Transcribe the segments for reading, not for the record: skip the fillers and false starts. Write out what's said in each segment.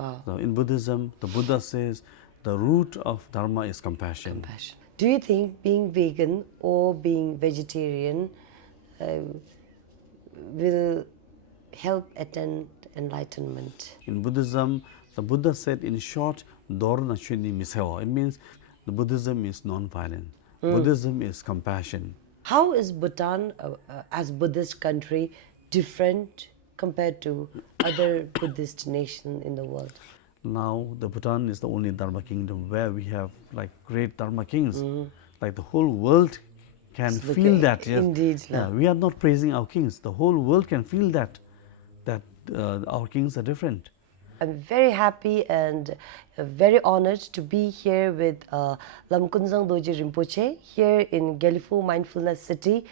Wow. So in Buddhism, the Buddha says the root of Dharma is compassion. Compassion. Do you think being vegan or being vegetarian will help attain enlightenment? In Buddhism, the Buddha said in short, Dorna Chuni Misewa. It means the Buddhism is non-violent. Buddhism is compassion. How is Bhutan, as Buddhist country, different compared to other Buddhist nations in the world? Now, the Bhutan is the only Dharma Kingdom where we have like great Dharma kings. Like the whole world can feel that. Yes. Indeed. Yeah, we are not praising our kings. The whole world can feel that our kings are different. I'm very happy and very honored to be here with Lama Kunzang Dorjee Rinpoche here in Gelifu Mindfulness City.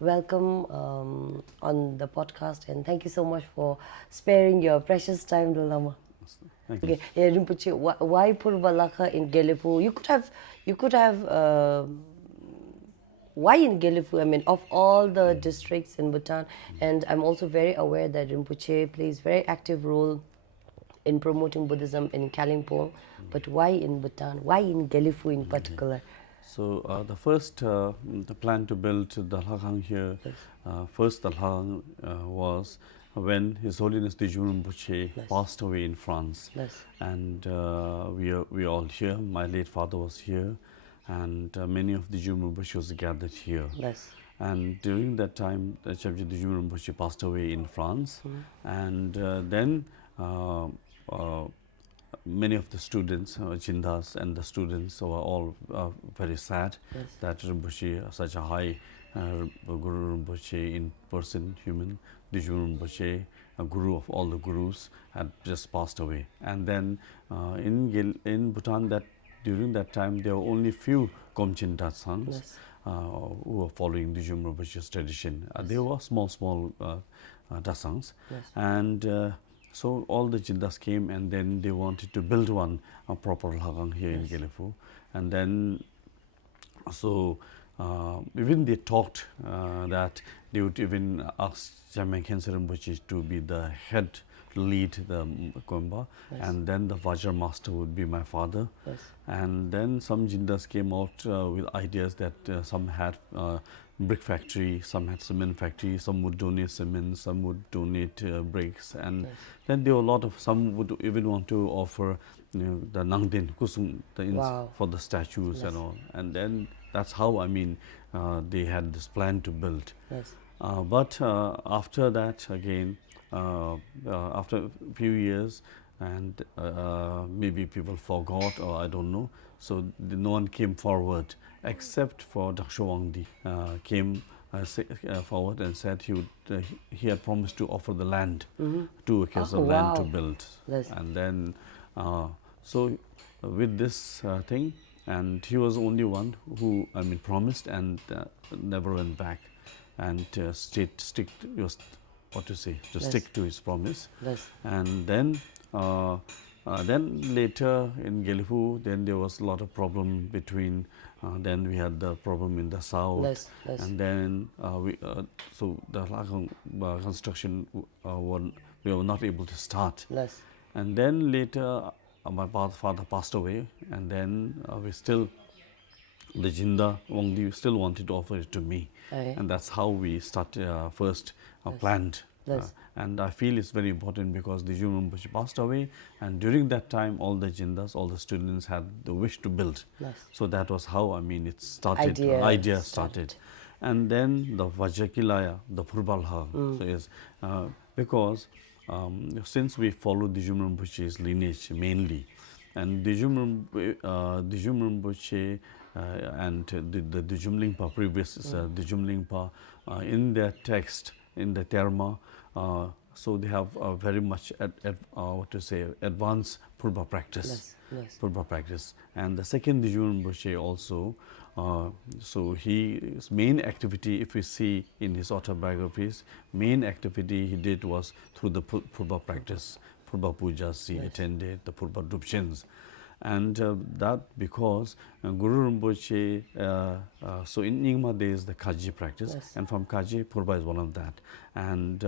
Welcome on the podcast, and thank you so much for sparing your precious time, Lama. Thank you. Okay, yeah, Rinpoche, why Purbalaka in Gelifu? You could have. Why in Gelifu? I mean, of all the districts in Bhutan, and I'm also very aware that Rinpoche plays very active role in promoting Buddhism in Kalimpong, but why in Bhutan? Why in Gelifu in particular? So the first the plan to build the Dalhagang here, first Dalhagang was when His Holiness Dijum Rinpoche passed away in France. And we are all here. My late father was here, and many of the Dijum Rinpoche was gathered here. And during that time, Chebje Dijum Rinpoche passed away in France, and then many of the students, Chindas and the students, were all very sad that Rinpoche, such a high Guru Rinpoche in person, human, Dijum Rinpoche, a guru of all the gurus, had just passed away. And then in Bhutan, that during that time, there were only few Komchin Datsangs who were following Dijum Rinpoche's tradition. They were small Datsangs. And so all the Jindas came, and then they wanted to build a proper Dalhagang here in Gelifu. And then, so even they talked that they would even ask Jameng Khensa Rinpoche to be the head, lead the Komba, and then the Vajra master would be my father. And then some Jindas came out with ideas that some had brick factory, some had cement factory, some would donate cement, some would donate bricks, and then there were a lot of, some would even want to offer the Nangdin, Kusung, for the statues and all. And then that's how, I mean, they had this plan to build. But after that, again, after a few years, and maybe people forgot, or I don't know, so no one came forward except for Daksha Wangdi came forward and said he had promised to offer the land, 2 acres of land to build. And then, so with this thing, and he was the only one who, I mean, promised and never went back, and stick to stick to his promise. And then later in Gelifu, then there was a lot of problem between. Then we had the problem in the south, and then so the construction we were not able to start. And then later, my father passed away, and then the Jinda Wangdi still wanted to offer it to me, and that's how we started first planned. And I feel it's very important because the Dijum Rinpoche passed away, and during that time, all the Jindas, all the students had the wish to build. So that was how, I mean, it started. Idea started. And then the Vajrakilaya, the Purbalaka. So yes, because since we follow Dijum Rinpoche's lineage mainly, and Dijum Rinpoche and the Dijum Lingpa, previous Dijum Lingpa, in their text, in the Dharma, so they have very much advanced Purba practice. Purba practice. And the second Dijum Rinpoche also, so his main activity, if we see in his autobiographies, main activity he did was through the Purba practice. Purba pujas he attended, the Purba Drupshins. And that because Guru Rinpoche, so in Nyingma there is the Kaji practice, and from Kaji, Purba is one of that. And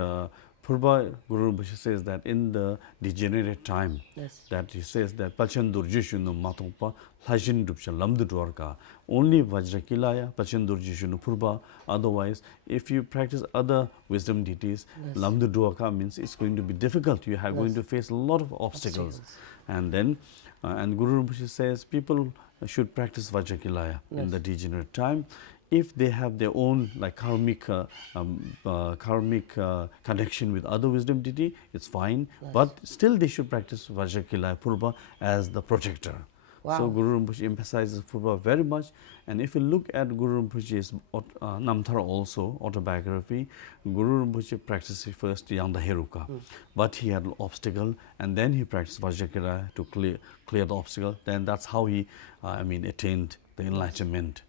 Purba Guru Rinpoche says that in the degenerate time, Yes. that he says that Pachan Dorjee Shunu Matongpa Hajin Dupcha Lamdu Dwarka, only Vajrakilaya, Pachan Dorjee Shunu Purba. Otherwise, if you practice other wisdom deities, Lamdu Dwarka means it's going to be difficult. You are going to face a lot of obstacles. And then, and Guru Rinpoche says people should practice Vajrakilaya in the degenerate time. If they have their own like karmic connection with other wisdom deity, it's fine. But still, they should practice Vajrakilaya Purba as the protector. Wow. So Guru Rinpoche emphasizes Purba very much. And if you look at Guru Rinpoche's Namthara also autobiography, Guru Rinpoche practiced first Yanda Heruka, but he had an obstacle, and then he practiced Vajrakilaya to clear the obstacle. Then that's how he, attained the enlightenment.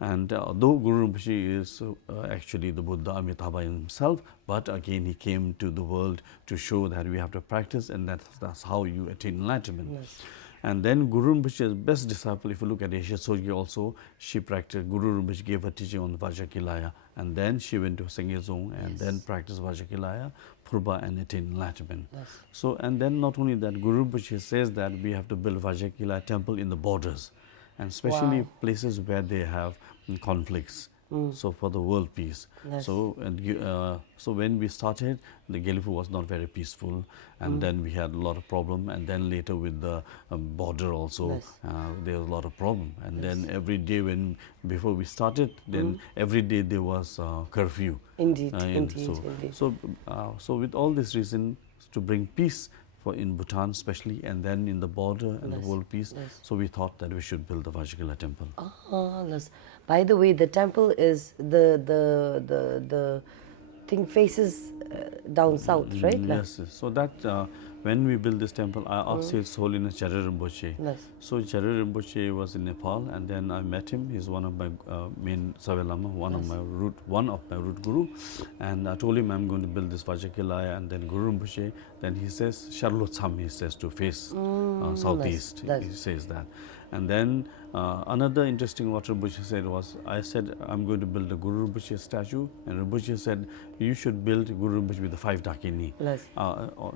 And though Guru Rinpoche is actually the Buddha Amitabha himself, but again he came to the world to show that we have to practice, and that's how you attain enlightenment. Yes. And then Guru Rinpoche's best disciple, if you look at Asia Soji also, she practiced, Guru Rinpoche gave her teaching on Vajrakilaya, and then she went to Sengezong and then practiced Vajrakilaya, Purba, and attained enlightenment. So, and then not only that, Guru Rinpoche says that we have to build Vajrakilaya temple in the borders, and especially places where they have conflicts. So for the world peace. So so when we started, the Gelifu was not very peaceful, and then we had a lot of problem, and then later with the border also, there was a lot of problem. And then every day before we started, then every day there was curfew. Indeed, So with all this reason to bring peace in Bhutan especially, and then in the border and the world peace, so we thought that we should build the Vajrakilaya temple. By the way, the temple is the thing faces down south, right? Yes. So that when we built this temple, I asked His Holiness Jare Rinpoche. So Jare Rinpoche was in Nepal, and then I met him. He's one of my main Savya Lama, one of my root guru. And I told him I'm going to build this Vajrakilaya, and then Guru Rinpoche. Then he says Sharlo Tsam, he says, to face southeast. He says that. And then another interesting what Rinpoche said was, I said I'm going to build a Guru Rinpoche statue, and Rinpoche said you should build Guru Rinpoche with the 5 dakini.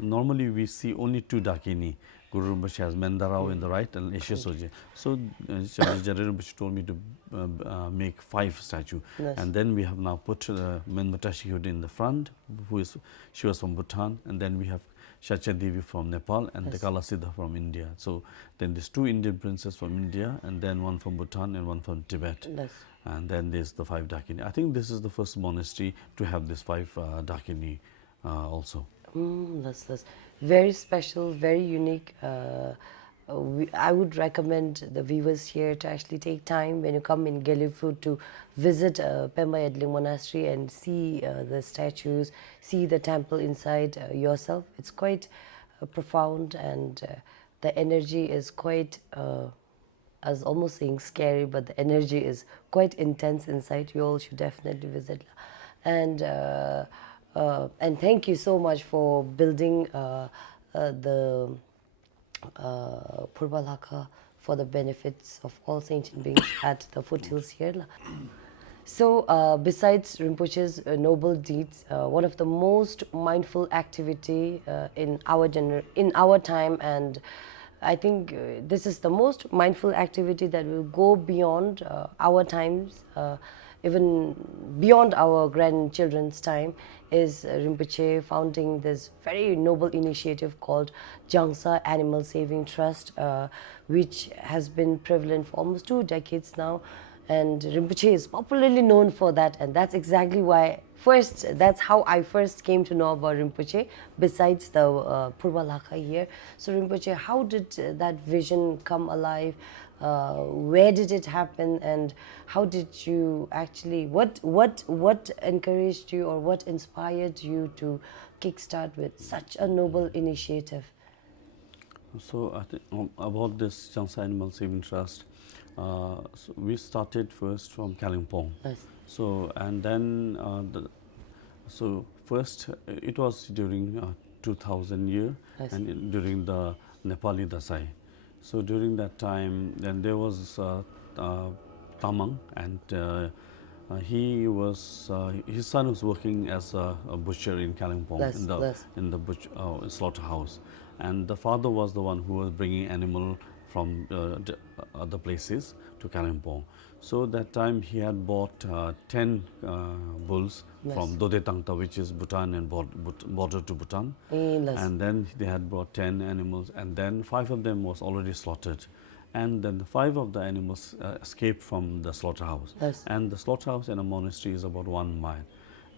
Normally we see only 2 dakini. Guru Rinpoche has Mendarao in the right and Asia Soji. So Jare Rinpoche told me to make 5 statues. And then we have now put Menmata Shihud in the front, she was from Bhutan, and then we have Shacha Devi from Nepal and the Kalasiddha from India. So then there's 2 Indian princes from India, and then 1 from Bhutan and 1 from Tibet. And then there's the 5 Dakini. I think this is the first monastery to have this 5 Dakini also. That's very special, very unique. I would recommend the viewers here to actually take time when you come in Gelifu to visit Pema Yadling Monastery and see the statues, see the temple inside yourself. It's quite profound, and the energy is quite, I was almost saying scary, but the energy is quite intense inside. You all should definitely visit. And thank you so much for building the Purbalaka for the benefits of all sentient beings at the foothills here. So besides Rinpoche's noble deeds, one of the most mindful activity in our time, and I think this is the most mindful activity that will go beyond our times, even beyond our grandchildren's time, is Rinpoche founding this very noble initiative called Jangsa Animal Saving Trust, which has been prevalent for almost 2 decades now. And Rinpoche is popularly known for that, and that's exactly why that's how I first came to know about Rinpoche, besides the Purbalaka here. So Rinpoche, how did that vision come alive? Where did it happen, and how did you actually, what encouraged you, or what inspired you to kickstart with such a noble initiative? So I think about this Jangsa Animal Saving Trust, so we started first from Kalimpong. So and then so first it was during 2000 year, and during the Nepali Dasai. So during that time, then there was Tamang, and he was his son was working as a butcher in Kalimpong in the slaughterhouse, and the father was the one who was bringing animal from other places to Kalimpong. So that time he had bought 10 bulls from Dode Tangta, which is Bhutan and border to Bhutan, and then they had brought 10 animals, and then 5 of them was already slaughtered. And then the 5 of the animals escaped from the slaughterhouse. And the slaughterhouse in a monastery is about 1 mile.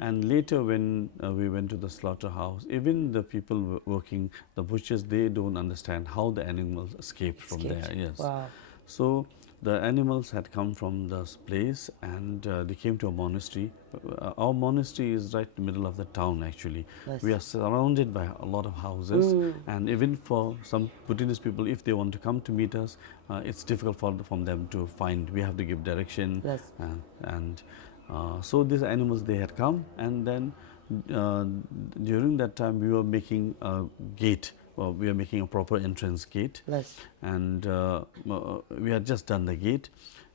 And later when we went to the slaughterhouse, even the people working, the butchers, they don't understand how the animals escaped from there. Yes. Wow. So the animals had come from this place, and they came to a monastery. Our monastery is right in the middle of the town actually. We are surrounded by a lot of houses, and even for some Buddhist people, if they want to come to meet us, it's difficult for them to find. We have to give direction, so these animals, they had come, and then during that time we were making a gate. We are making a proper entrance gate, and we had just done the gate,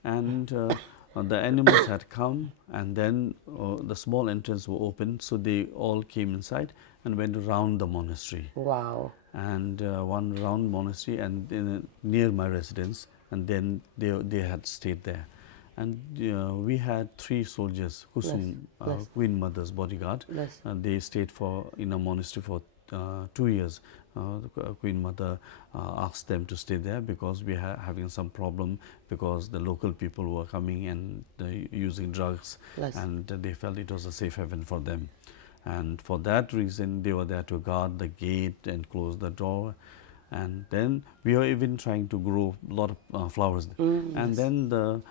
and the animals had come, and then the small entrance were open, so they all came inside and went around the monastery. Wow. And one round monastery, and near my residence, and then they had stayed there. And we had 3 soldiers, Kusum, Queen Mother's bodyguard. They stayed in a monastery for 2 years. The Queen Mother asked them to stay there because we are having some problem, because the local people were coming and using drugs, and they felt it was a safe haven for them. And for that reason, they were there to guard the gate and close the door. And then we were even trying to grow a lot of flowers. And then the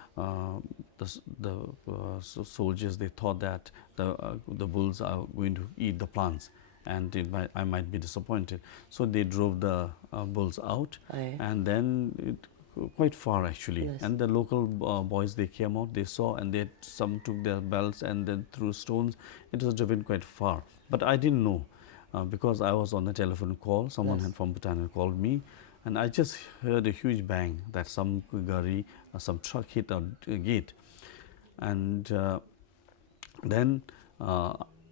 soldiers, they thought that the bulls are going to eat the plants, and I might be disappointed. So they drove the bulls out, and then quite far actually. And the local boys, they came out, they saw, and some took their belts and then threw stones. It was driven quite far, but I didn't know. Because I was on a telephone call, someone from Bhutan had called me, and I just heard a huge bang that some gari, some truck hit a gate. And then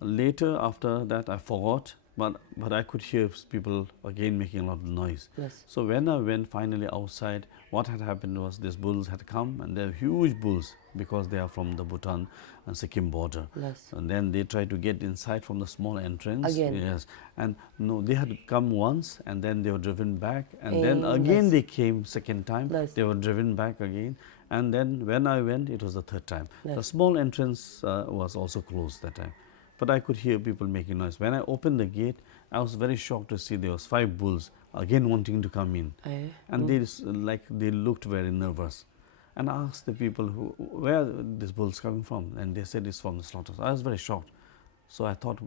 later after that I forgot, but I could hear people again making a lot of noise. So when I went finally outside, what had happened was these bulls had come, and they're huge bulls because they are from the Bhutan and Sikkim border. And then they tried to get inside from the small entrance. And no, they had come once, and then they were driven back, and then again they came second time. They were driven back again, and then when I went, it was the 3rd time. The small entrance was also closed that time. But I could hear people making noise. When I opened the gate, I was very shocked to see there was 5 bulls again wanting to come in, and they looked very nervous. And I asked the people where these bulls coming from, and they said it's from the slaughterhouse. I was very shocked. So I thought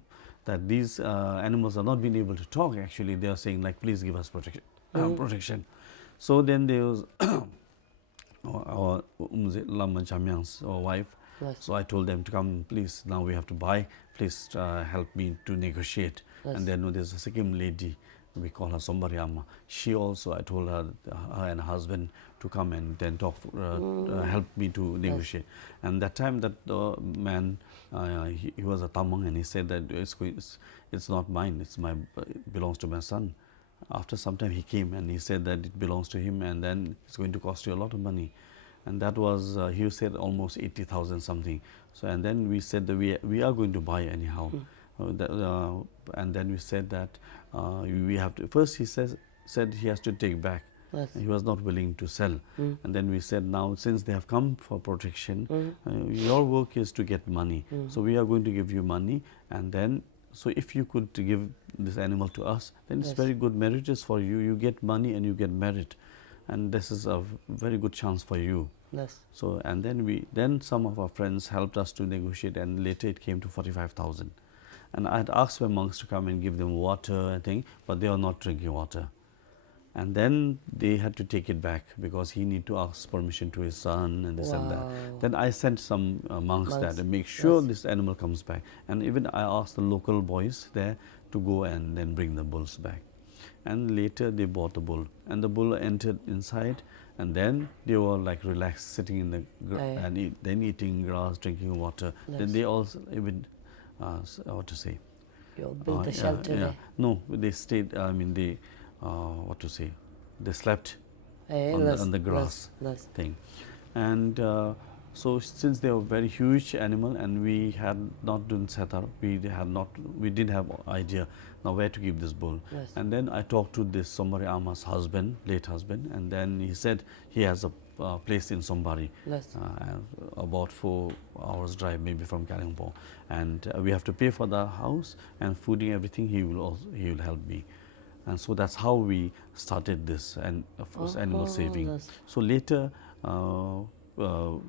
that these animals are not being able to talk. Actually, they are saying like, please give us protection. Protection. So then there was our Lama Kunzang's wife. So I told them to come, please, now we have to buy, please help me to negotiate. And then there's a Sikkim lady, we call her Sombaryama. She also, I told her and her husband to come and then talk, help me to negotiate. And that time that man, he was a Tamang, and he said that it's not mine, it belongs to my son. After some time he came and he said that it belongs to him, and then it's going to cost you a lot of money. And that was, he said almost 80,000 something. So, and then we said that we are going to buy anyhow. And then we said that we have to, first he said he has to take back. He was not willing to sell. And then we said, now since they have come for protection, your work is to get money. So we are going to give you money, and then, so if you could give this animal to us, then it's very good meritorious for you. You get money and you get merit. And this is a very good chance for you. So, and then some of our friends helped us to negotiate, and later it came to 45,000. And I had asked my monks to come and give them water, I think, but they are not drinking water. And then they had to take it back because he need to ask permission to his son and this and that. Then I sent some monks there to make sure this animal comes back. And even I asked the local boys there to go and then bring the bulls back. and later they bought the bull, and the bull entered inside, and then they were like relaxed, sitting in the and then eating grass, drinking water. Then they also even what to say? You built the shelter there. No, they stayed. I mean, they what to say? They slept on the grass thing, and so since they were very huge animal, and we had not done setar, we didn't have idea now where to keep this bull. And then I talked to this Sombari Ama's husband, late husband, and then he said he has a place in Sombari, about 4 hours drive maybe from Kalimpong, and we have to pay for the house and fooding, everything. He will help me. And so that's how we started this, and of course animal saving. So later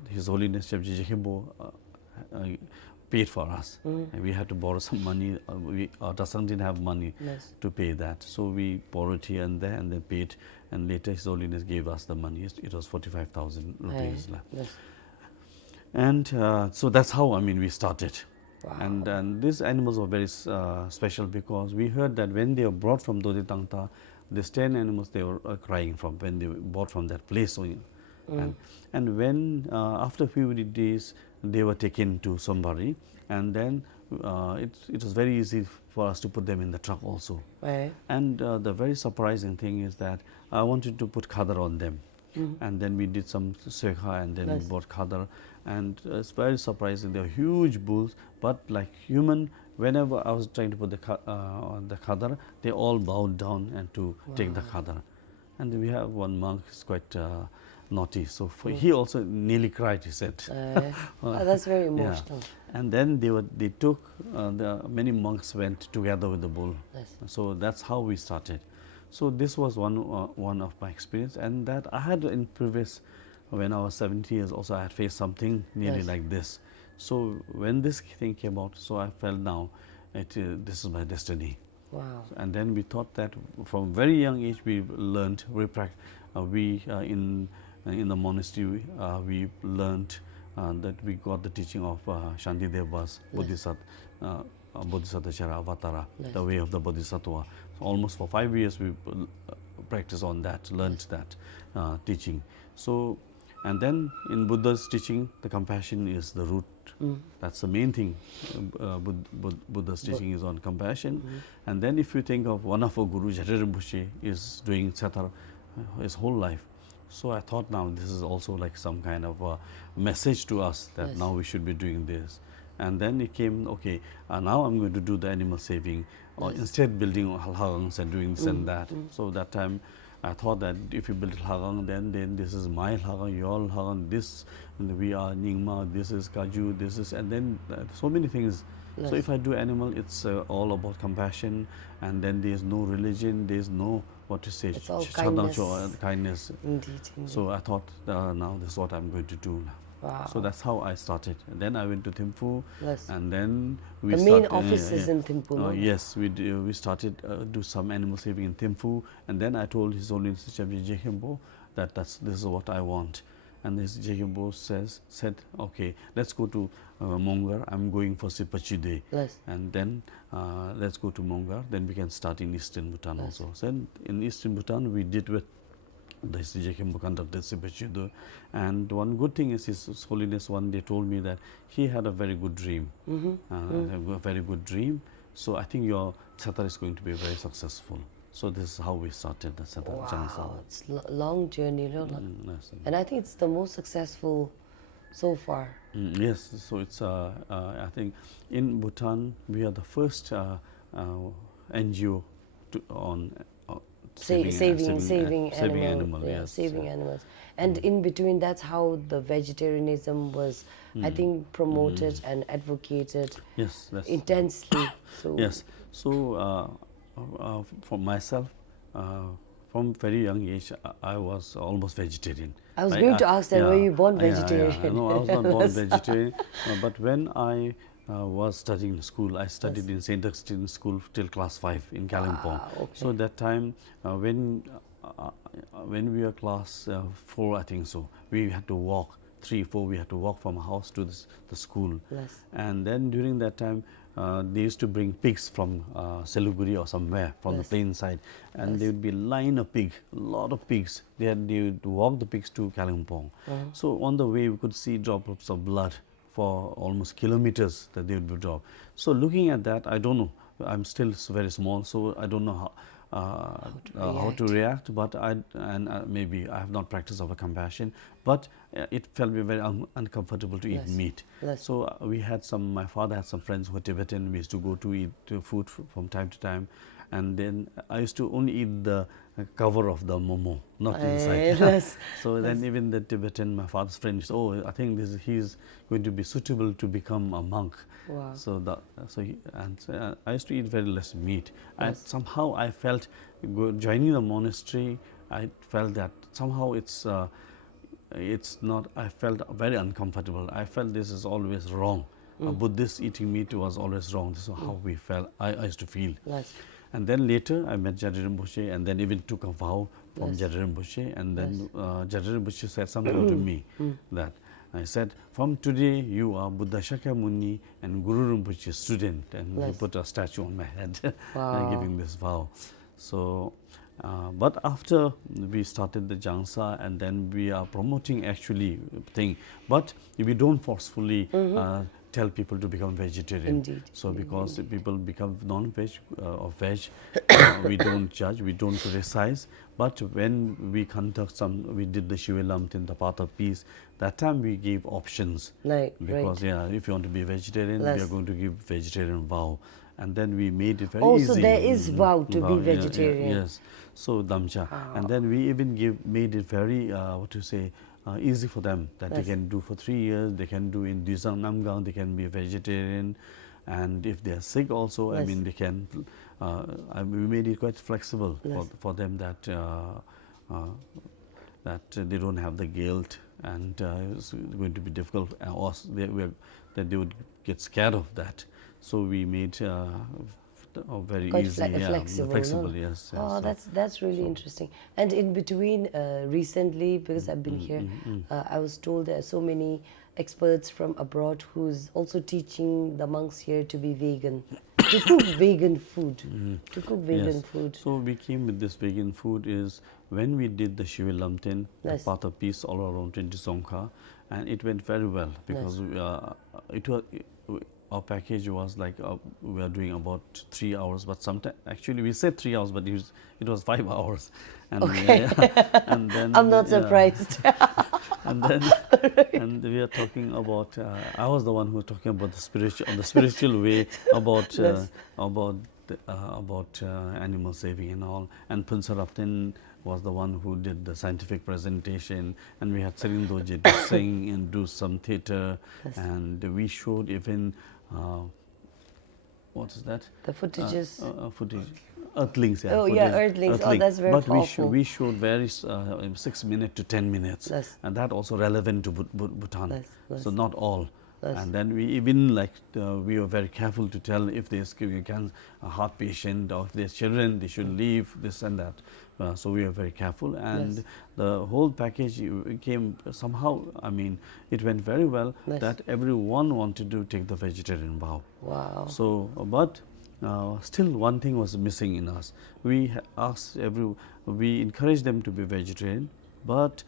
His Holiness Chebji Jekimbo paid for us. And we had to borrow some money. Our Dasang didn't have money to pay that. So we borrowed here and there and then paid, and later His Holiness gave us the money. It was 45,000 rupees left. And so that's how, I mean, we started. Wow. And these animals were very special, because we heard that when they were brought from Dodi Tangta, these 10 animals they were crying from when they were brought from that place. And when after a few days they were taken to Sombari, and then it was very easy for us to put them in the truck also. And the very surprising thing is that I wanted to put khadar on them. And then we did some sekha, and then we bought khadar, and it's very surprising. They're huge bulls, but like human, whenever I was trying to put the khadar, they all bowed down and to take the khadar. And we have one monk who's quite naughty, so he also nearly cried, he said. That's very emotional. And then they took, many monks went together with the bull. So that's how we started. So this was one of my experience, and that I had in previous, when I was 70 years also, I had faced something nearly like this. So when this thing came out, so I felt now, this is my destiny. Wow. And then we thought that from very young age we learned, in the monastery we learned that we got the teaching of Shantideva's Bodhisattva Chara Avatara, the way of the Bodhisattva. So almost for 5 years we practiced on that, learned that teaching. So, and then in Buddha's teaching, the compassion is the root. That's the main thing. Buddha's teaching is on compassion. And then if you think of one of our Guru, Rinpoche, is doing setar his whole life. So I thought now this is also like some kind of a message to us that now we should be doing this. And then it came, okay, now I'm going to do the animal saving, or instead building halgangs and doing this and that. So that time I thought that if you build halgang, then this is my halgang, your halgang, this, and we are Nyingma, this is Kaju, this is, and then so many things. So if I do animal, it's all about compassion, and then there's no religion, there's no, what to say, it's all kindness. Indeed. So I thought, now this is what I'm going to do now. Wow. So that's how I started. And then I went to Thimphu, and then we the main office is in Thimphu. Yes, we started do some animal saving in Thimphu, and then I told His Holiness Chebji Jekimbo that this is what I want. And His Jekimbo said, okay, let's go to Mongar. I'm going for Sipachi Day. And then let's go to Mongar. Then we can start in Eastern Bhutan also. So in Eastern Bhutan, we did with the Jekimbo conducted Sipachi Day. And one good thing is His Holiness one day told me that he had a very good dream. A very good dream. So I think your setar is going to be very successful. So this is how we started the setar Jangsa. Wow, it's a long journey, and I think it's the most successful so far. Yes, so it's I think in Bhutan we are the first NGO on saving animals. And in between, that's how the vegetarianism was, I think, promoted and advocated intensely. So yes, so for myself, from very young age, I was almost vegetarian. I was going to ask that, were you born vegetarian? No, I was not born vegetarian. But when I was studying in school, I studied in St. Augustine School till class 5 in Kalimpong. So that time, when we were class 4, I think so, we had to walk, 3, 4, we had to walk from our house to the school. And then during that time, they used to bring pigs from Siliguri or somewhere from the plain side, and there would be a line of pig, a lot of pigs. They would walk the pigs to Kalimpong. So on the way we could see drops of blood for almost kilometers that they would be dropped. So looking at that, I don't know. I'm still very small, so I don't know how to react. But maybe I have not practiced our compassion, but it felt me very uncomfortable to eat meat. So we had my father had some friends who were Tibetan. We used to go to eat food from time to time, and then I used to only eat the cover of the momo, not inside. So then even the Tibetan, my father's friend, said, "Oh, I think he's going to be suitable to become a monk." Wow. So I used to eat very less meat. And somehow I felt joining the monastery, I felt that somehow it's not. I felt very uncomfortable. I felt this is always wrong. A Buddhist eating meat was always wrong. This is how we felt. I used to feel. And then later I met Jari Rinpoche, and then even took a vow from Jari Rinpoche, and then Jari Rinpoche said something to me that I said, "From today you are Buddha Shakyamuni and Guru Rinpoche's student," and he put a statue on my head giving this vow. So, but after we started the Jangsa, and then we are promoting actually thing, but we don't forcefully tell people to become vegetarian. Indeed. So because people become non-veg or veg, we don't judge, we don't criticize. But when we conduct we did the Shivilamtin, the path of peace, that time we gave options. Because if you want to be vegetarian, we are going to give vegetarian vow. And then we made it very easy. So there is vow to be vegetarian. Yes. So Damcha. And then we even made it very, easy for them, that they can do for 3 years, they can do in Dizang Namgang, they can be a vegetarian, and if they are sick also, I mean, they can, we made it quite flexible for them, that they don't have the guilt, and it's going to be difficult, or that they would get scared of that. So we made very quite easy, flexible. No? Yes. That's really interesting. And in between, recently, because I've been here, I was told there are so many experts from abroad who's also teaching the monks here to be vegan, to cook vegan food, food. So we came with this vegan food is when we did the Shivilamtin, the path of peace all around in Songkha, and it went very well, because our package was like we are doing about 3 hours, but sometimes actually we said 3 hours, but it was 5 hours. And and then I'm not surprised. And then and we are talking about. I was the one who was talking about the spiritual way about animal saving and all. And Punsaraptin was the one who did the scientific presentation, and we had Serin Dorjee to sing and do some theatre, and we showed even what is that? The footages. Footage. Earthlings, Earthlings. Oh, that's very powerful. But we showed very 6 minutes to 10 minutes, and that also relevant to Bhutan. So not all. And then we even we were very careful to tell if there's a heart patient or if there's children, they should leave this and that. So we were very careful, and the whole package came somehow. I mean, it went very well. That everyone wanted to take the vegetarian vow. Wow. So, but still one thing was missing in us. We asked we encouraged them to be vegetarian, but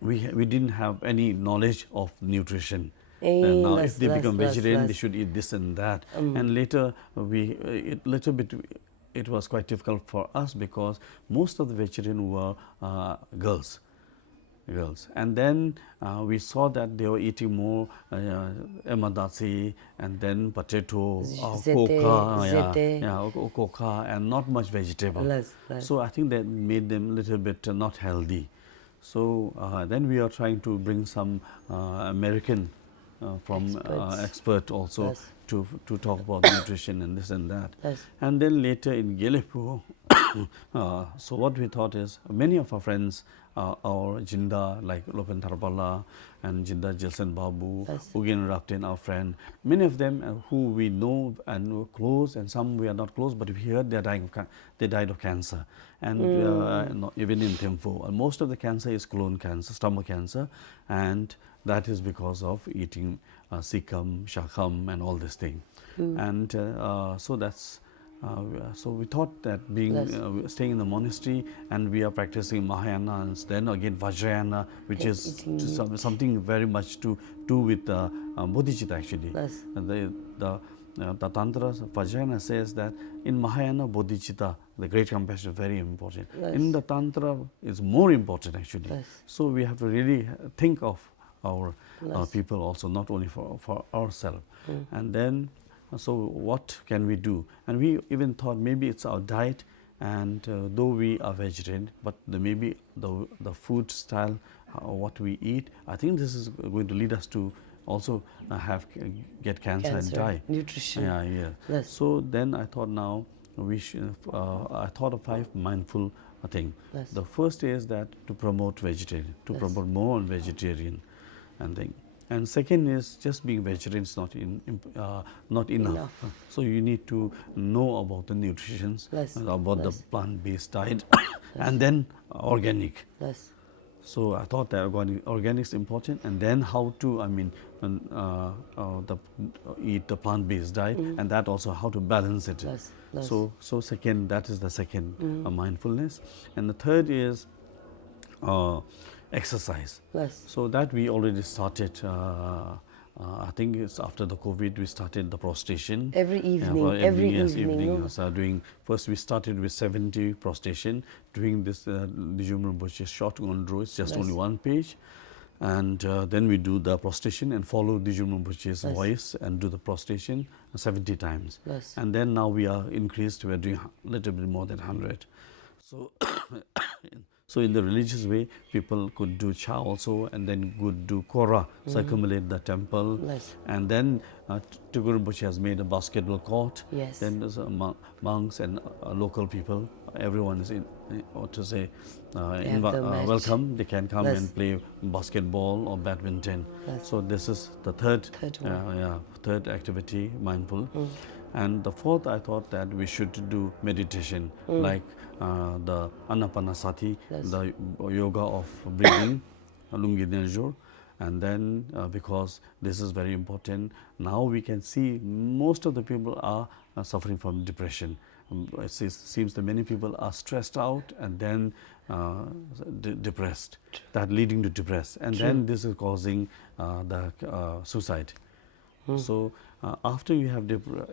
we didn't have any knowledge of nutrition. And now if they become vegetarian, they should eat this and that. And later it was quite difficult for us, because most of the vegetarian were girls. And then we saw that they were eating more emadasi, and then potato, coca, and not much vegetable. So I think that made them a little bit not healthy. So then we are trying to bring some American expert also to talk about nutrition and this and that. And then later in Gelepu, so what we thought is, many of our friends, our Jinda, like Lopen Tarbala and Jinda Jilsen Babu, Ugin Rakten, our friend, many of them who we know and were close, and some we are not close, but we heard they died of cancer. And even in Thimphu, most of the cancer is colon cancer, stomach cancer, and that is because of eating Sikkim, Shakam, and all this thing. And so that's so we thought that being staying in the monastery, and we are practicing Mahayana, and then again Vajrayana, which is something very much to do with Bodhichitta actually. The Tantra Vajrayana says that in Mahayana, Bodhichitta, the great compassion, is very important. In the Tantra, it's more important actually. So we have to really think of our people also, not only for ourselves. And then, so what can we do? And we even thought maybe it's our diet, and though we are vegetarian, but maybe the food style, what we eat, I think this is going to lead us to also get cancer and die. Nutrition. Yeah. So then I thought now we should, I thought of 5 mindful things. The first is that to promote vegetarian, to promote more on vegetarian and thing. And second is just being vegetarian is not enough. So you need to know about the nutrition, about the plant-based diet, and then organic. So I thought that organic is important, and then how to, eat the plant-based diet, and that also how to balance it. So second, that is the second mindfulness, and the third is exercise. So that we already started. I think it's after the COVID we started the prostration. Every evening. Every evening. So first we started with 70 prostration. Doing this Dorjee Rinpoche's short gondro, it's just only 1 page. And then we do the prostration and follow Dorjee Rinpoche's voice and do the prostration 70 times. And then now we are increased, we are doing a little bit more than 100. So so in the religious way, people could do cha also, and then could do kora, circumambulate the temple. And then Dorjee Rinpoche has made a basketball court. Then there's monks and local people. Everyone is welcome. They can come and play basketball or badminton. So this is the third activity, mindful. And the fourth, I thought that we should do meditation, like the Anapanasati, the yoga of breathing, Lungi Nerjur. And then because this is very important, now we can see most of the people are suffering from depression. It seems that many people are stressed out and then depressed, that leading to depress. And then this is causing the suicide. So after you have,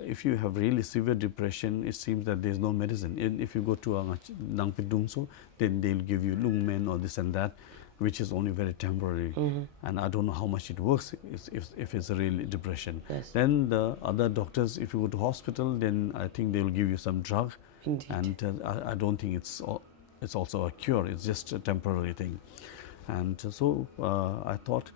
if you have really severe depression, it seems that there is no medicine. If you go to a Nangpit Dumso, then they'll give you lungmen or this and that, which is only very temporary. And I don't know how much it works if it's a real depression. Then the other doctors, if you go to hospital, then I think they will give you some drug. And I don't think it's also a cure. It's just a temporary thing. And so I thought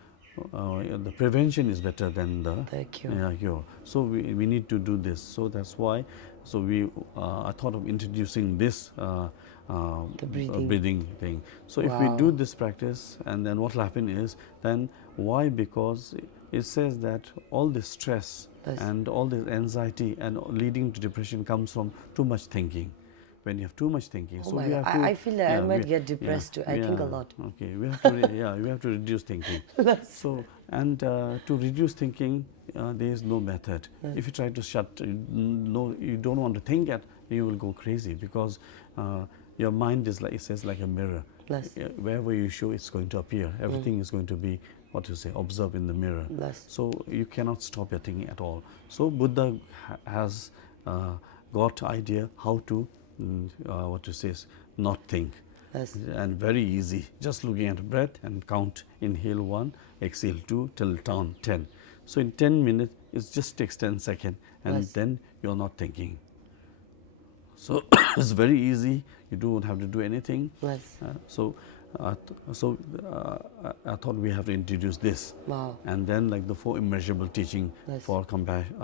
the prevention is better than the cure. So we need to do this. So that's why. So I thought of introducing this breathing thing. So if we do this practice, and then what will happen is, then why? Because it says that all this stress and all this anxiety and leading to depression comes from too much thinking. When you have too much thinking, so we have to, I feel that I might get depressed too. I think a lot. Okay, we have to we have to reduce thinking. So and to reduce thinking, there is no method. If you try to you don't want to think it, you will go crazy, because your mind is like, it says, like a mirror. Wherever you show, it's going to appear. Everything is going to be, what you say, observed in the mirror. So you cannot stop your thinking at all. So Buddha has got idea how to what to say is not think. And very easy, just looking at breath and count, inhale 1, exhale 2 till 10. So in 10 minutes it just takes 10 seconds, and then you're not thinking. So it's very easy, you don't have to do anything. I thought we have to introduce this. And then like the 4 immeasurable teaching for compassion,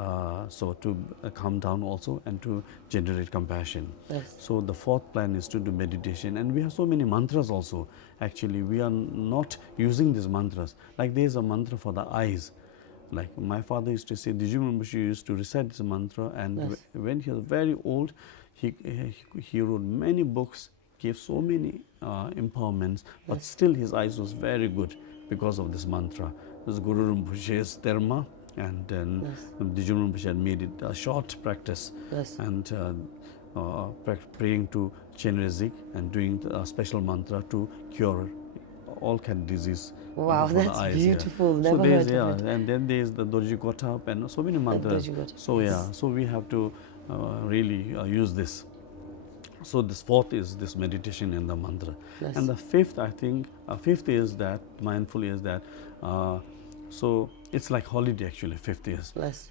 so to calm down also and to generate compassion. So the 4th plan is to do meditation, and we have so many mantras also. Actually we are not using these mantras. Like there is a mantra for the eyes. Like my father used to say, Dorjee Rinpoche used to recite this mantra, and when he was very old, he wrote many books, gave so many empowerments, but still his eyes was very good because of this mantra. This is Guru Rinpoche's Dharma and then Yes. Dorjee Rinpoche had made it a short practice, Yes. and praying to Chenrezig and doing a special mantra to cure all kind of disease. Wow, for the that's eyes, beautiful. So Never there's, heard of it. and then there's the Dorjee Kotap and so many mantras. Dorjee Kotap, So yes. so we have to really use this. So this fourth is this meditation and the mantra. Yes. And the fifth, I think, fifth is that mindful is that, so it's like holiday actually, fifth is. Yes.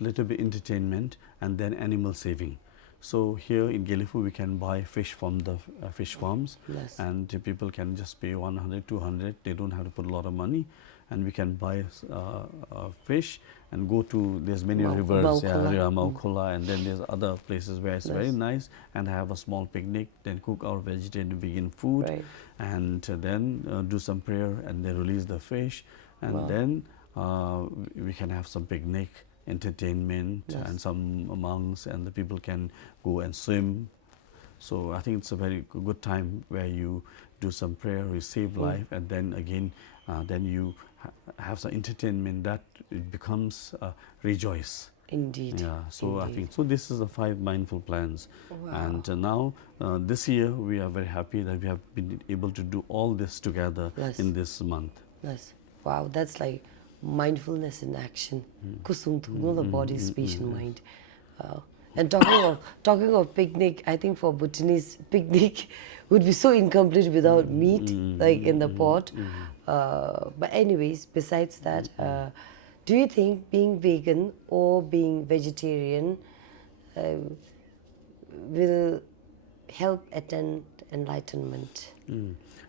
Little bit entertainment and then animal saving. So here in Gelifu we can buy fish from the fish farms, Yes. and people can just pay 100, 200, they don't have to put a lot of money, and we can buy fish and go to, there's many rivers, Maukola, and then there's other places where it's very nice, and have a small picnic, then cook our vegetarian vegan food, Right. and then do some prayer and then release the fish, and then we can have some picnic, entertainment, and some monks and the people can go and swim. So I think it's a very good time where you do some prayer, you save life, and then again, then you have some entertainment that it becomes rejoice. Indeed. Yeah, so I Indeed. think, so this is the 5 mindful plans. Wow. And now, this year, we are very happy that we have been able to do all this together in this month. Yes. Wow, that's like mindfulness in action. Kusum the body, speech, and mind. And talking of picnic, I think for Bhutanese, picnic would be so incomplete without meat, like in the pot. But anyways, besides that, do you think being vegan or being vegetarian will help attain enlightenment?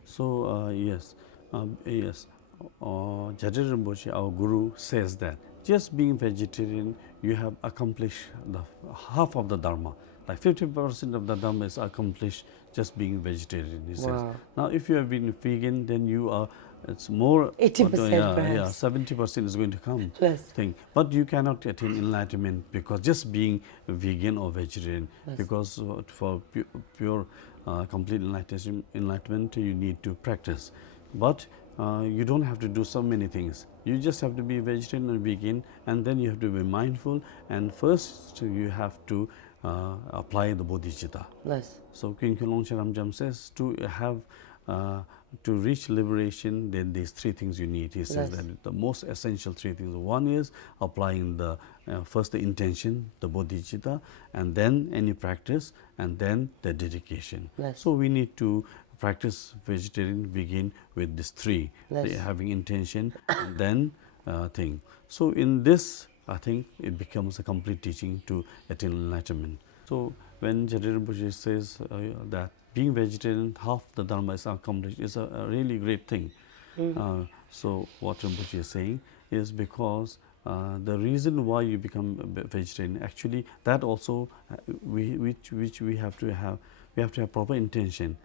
So yes, yes. Dorjee Rinpoche, our guru, says that just being vegetarian, you have accomplished the half of the Dharma. Like 50% of the Dharma is accomplished just being vegetarian, he says. Now, if you have been vegan, then you are, it's more, 80% perhaps. 70% is going to come. Yes. Thing. But you cannot attain enlightenment because just being vegan or vegetarian, because for pure complete enlightenment, you need to practice. But you don't have to do so many things. You just have to be vegetarian and vegan, and then you have to be mindful, and first you have to apply the Bodhichitta. Yes. So King Kulong Charamjam says to have to reach liberation, then there's 3 things you need. He says that the most essential 3 things. One is applying the first the intention, the Bodhichitta, and then any practice, and then the dedication. So we need to practice vegetarian, vegan with these 3, having intention, and then thing. So in this, I think it becomes a complete teaching to attain enlightenment. So when Dorjee Rinpoche says that being vegetarian, half the Dharma is accomplished, is a really great thing. So what Rinpoche is saying is because the reason why you become a vegetarian, actually that also which we have to have proper intention.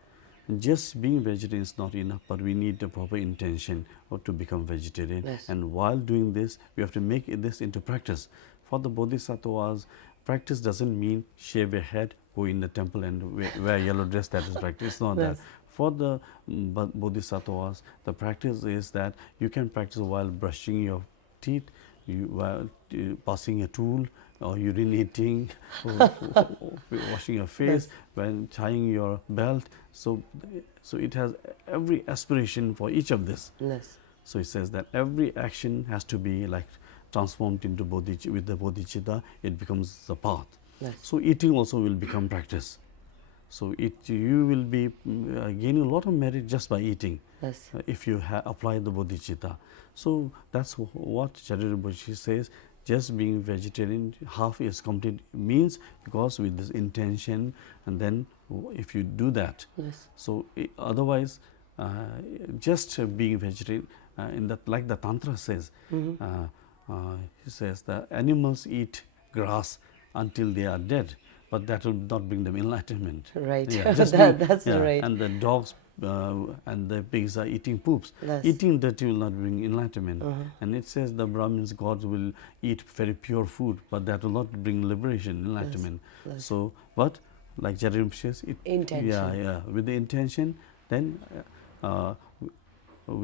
Just being vegetarian is not enough, but we need the proper intention to become vegetarian. And while doing this, we have to make this into practice. For the Bodhisattvas, practice doesn't mean shave your head, go in the temple and wear yellow dress, that is practice. It's not that. For the Bodhisattvas, the practice is that you can practice while brushing your teeth, while passing a tool, or urinating, or washing your face, when tying your belt. So it has every aspiration for each of this. So it says that every action has to be like transformed into with the Bodhichitta, it becomes the path. So eating also will become practice. So you will be gaining a lot of merit just by eating, if you apply the Bodhichitta. So that's what Dorjee Rinpoche says. Just being vegetarian, half is complete, means because with this intention, and then if you do that. So otherwise, just being vegetarian, in that, like the Tantra says, he says the animals eat grass until they are dead, but that will not bring them enlightenment. Right. Yeah, That's right. And the dogs and the pigs are eating poops. Eating dirty will not bring enlightenment. And it says the Brahmins, gods will eat very pure food, but that will not bring liberation, enlightenment. So, but like Dorjee Rinpoche says, intention. With the intention, then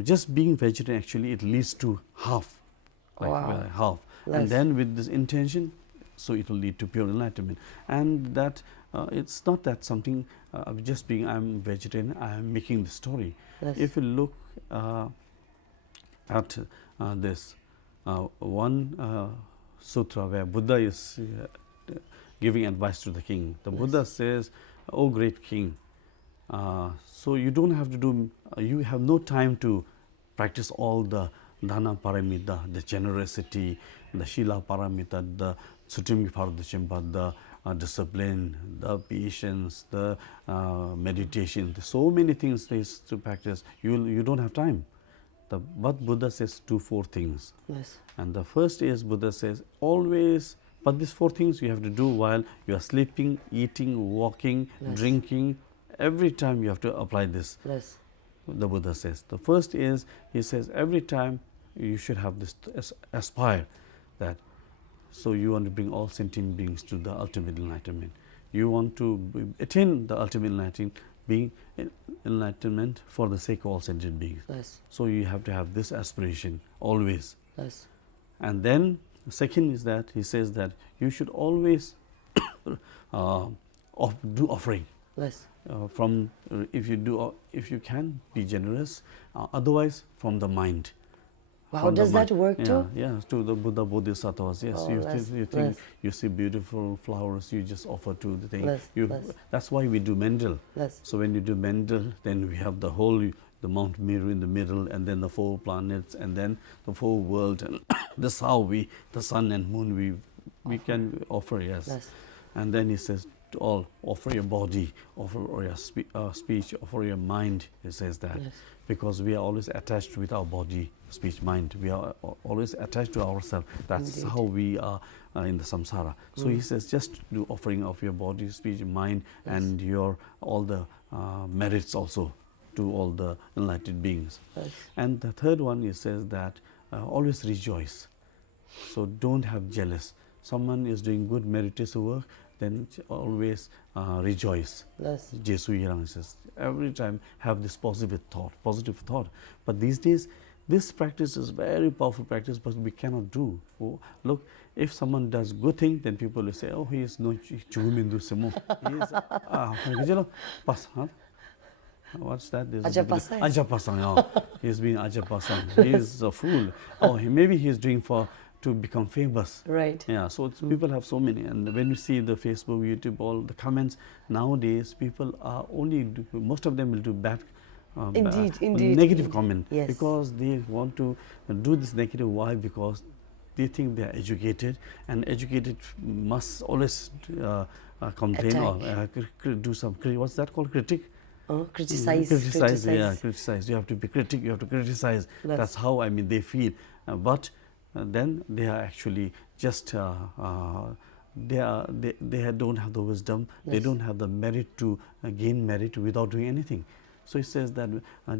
just being vegetarian, actually it leads to half like Wow. half. Yes. And then with this intention, so it will lead to pure enlightenment. And that it's not that something just being I'm vegetarian, I am making the story. Yes. If you look at this one sutra where Buddha is giving advice to the king. The Yes. Buddha says, "Oh great king, so you don't have to do, you have no time to practice all the dana paramita, the generosity, the shila paramita, the sutim paradachimpa, the discipline, the patience, the meditation. There's so many things to practice. You don't have time." But Buddha says do 4 things. Yes. And the first is, Buddha says, always, but these 4 things you have to do while you are sleeping, eating, walking, Yes. drinking. Every time you have to apply this. Yes. The Buddha says. The first is, he says, every time you should have this aspire that, so you want to bring all sentient beings to the ultimate enlightenment. You want to attain the ultimate enlightenment for the sake of all sentient beings. Yes. So you have to have this aspiration always. Yes. And then the second is that he says that you should always do offering. Yes. If you can be generous, otherwise from the mind. Wow, From the does that mind. work too? Yeah, to the Buddha Bodhisattvas. Yes, Oh, you yes, think yes. you see beautiful flowers, you just offer to the thing. Yes, yes. That's why we do Mendel. Yes. So when you do Mendel, then we have the Mount Meru in the middle, and then the 4 planets, and then the 4 worlds, and that's how the sun and moon we can offer. Yes. Yes. And then he says, to all, offer your body, offer your speech, offer your mind. He says that. Yes. Because we are always attached with our body, speech, mind. We are always attached to ourselves. That's Indeed. how we are in the samsara. So he says, just do offering of your body, speech, mind, Yes. and your all the merits also to all the enlightened beings. Yes. And the third one, he says that always rejoice. So don't have jealous. Someone is doing good meritorious work, then always rejoice. Yes. Jesu Yerang says, every time have this positive thought. But these days, this practice is very powerful practice, but we cannot do. Oh, look, if someone does good thing, then people will say, oh, he is no chugumindu semo. He is pas, huh? What's that? Ajapasang. Ajapasang. Oh, he's being Ajapasang. He is a fool. Oh, maybe he is doing to become famous. Right. Yeah, so people have so many. And when you see the Facebook, YouTube, all the comments, nowadays people are most of them will do bad, Indeed. negative comment. Yes. Because they want to do this negative. Why? Because they think they are educated, and educated must always complain or do some, what's that called, critic? Criticize. Yeah, criticize. You have to be critic, you have to criticize. Yes. That's how, they feel. But then they are actually just, they don't have the wisdom, Yes. they don't have the merit to gain merit without doing anything. So he says that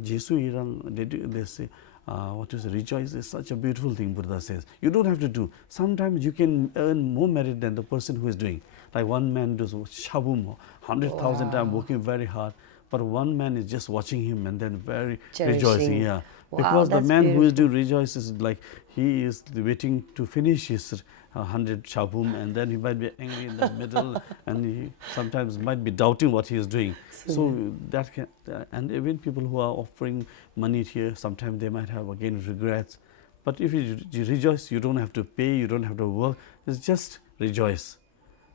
Jesu Irang, they say, what is rejoice is such a beautiful thing, Buddha says. You don't have to do. Sometimes you can earn more merit than the person who is doing. Like one man does shabum, 100,000 times, working very hard. But one man is just watching him and then very rejoicing. Yeah. Wow, Because the that's man who is beautiful. doing rejoices, like he is waiting to finish his 100 shabum, and then he might be angry in the middle, and he sometimes might be doubting what he is doing. So that can, and even people who are offering money here, sometimes they might have again regrets. But if you rejoice, you don't have to pay, you don't have to work. It's just rejoice.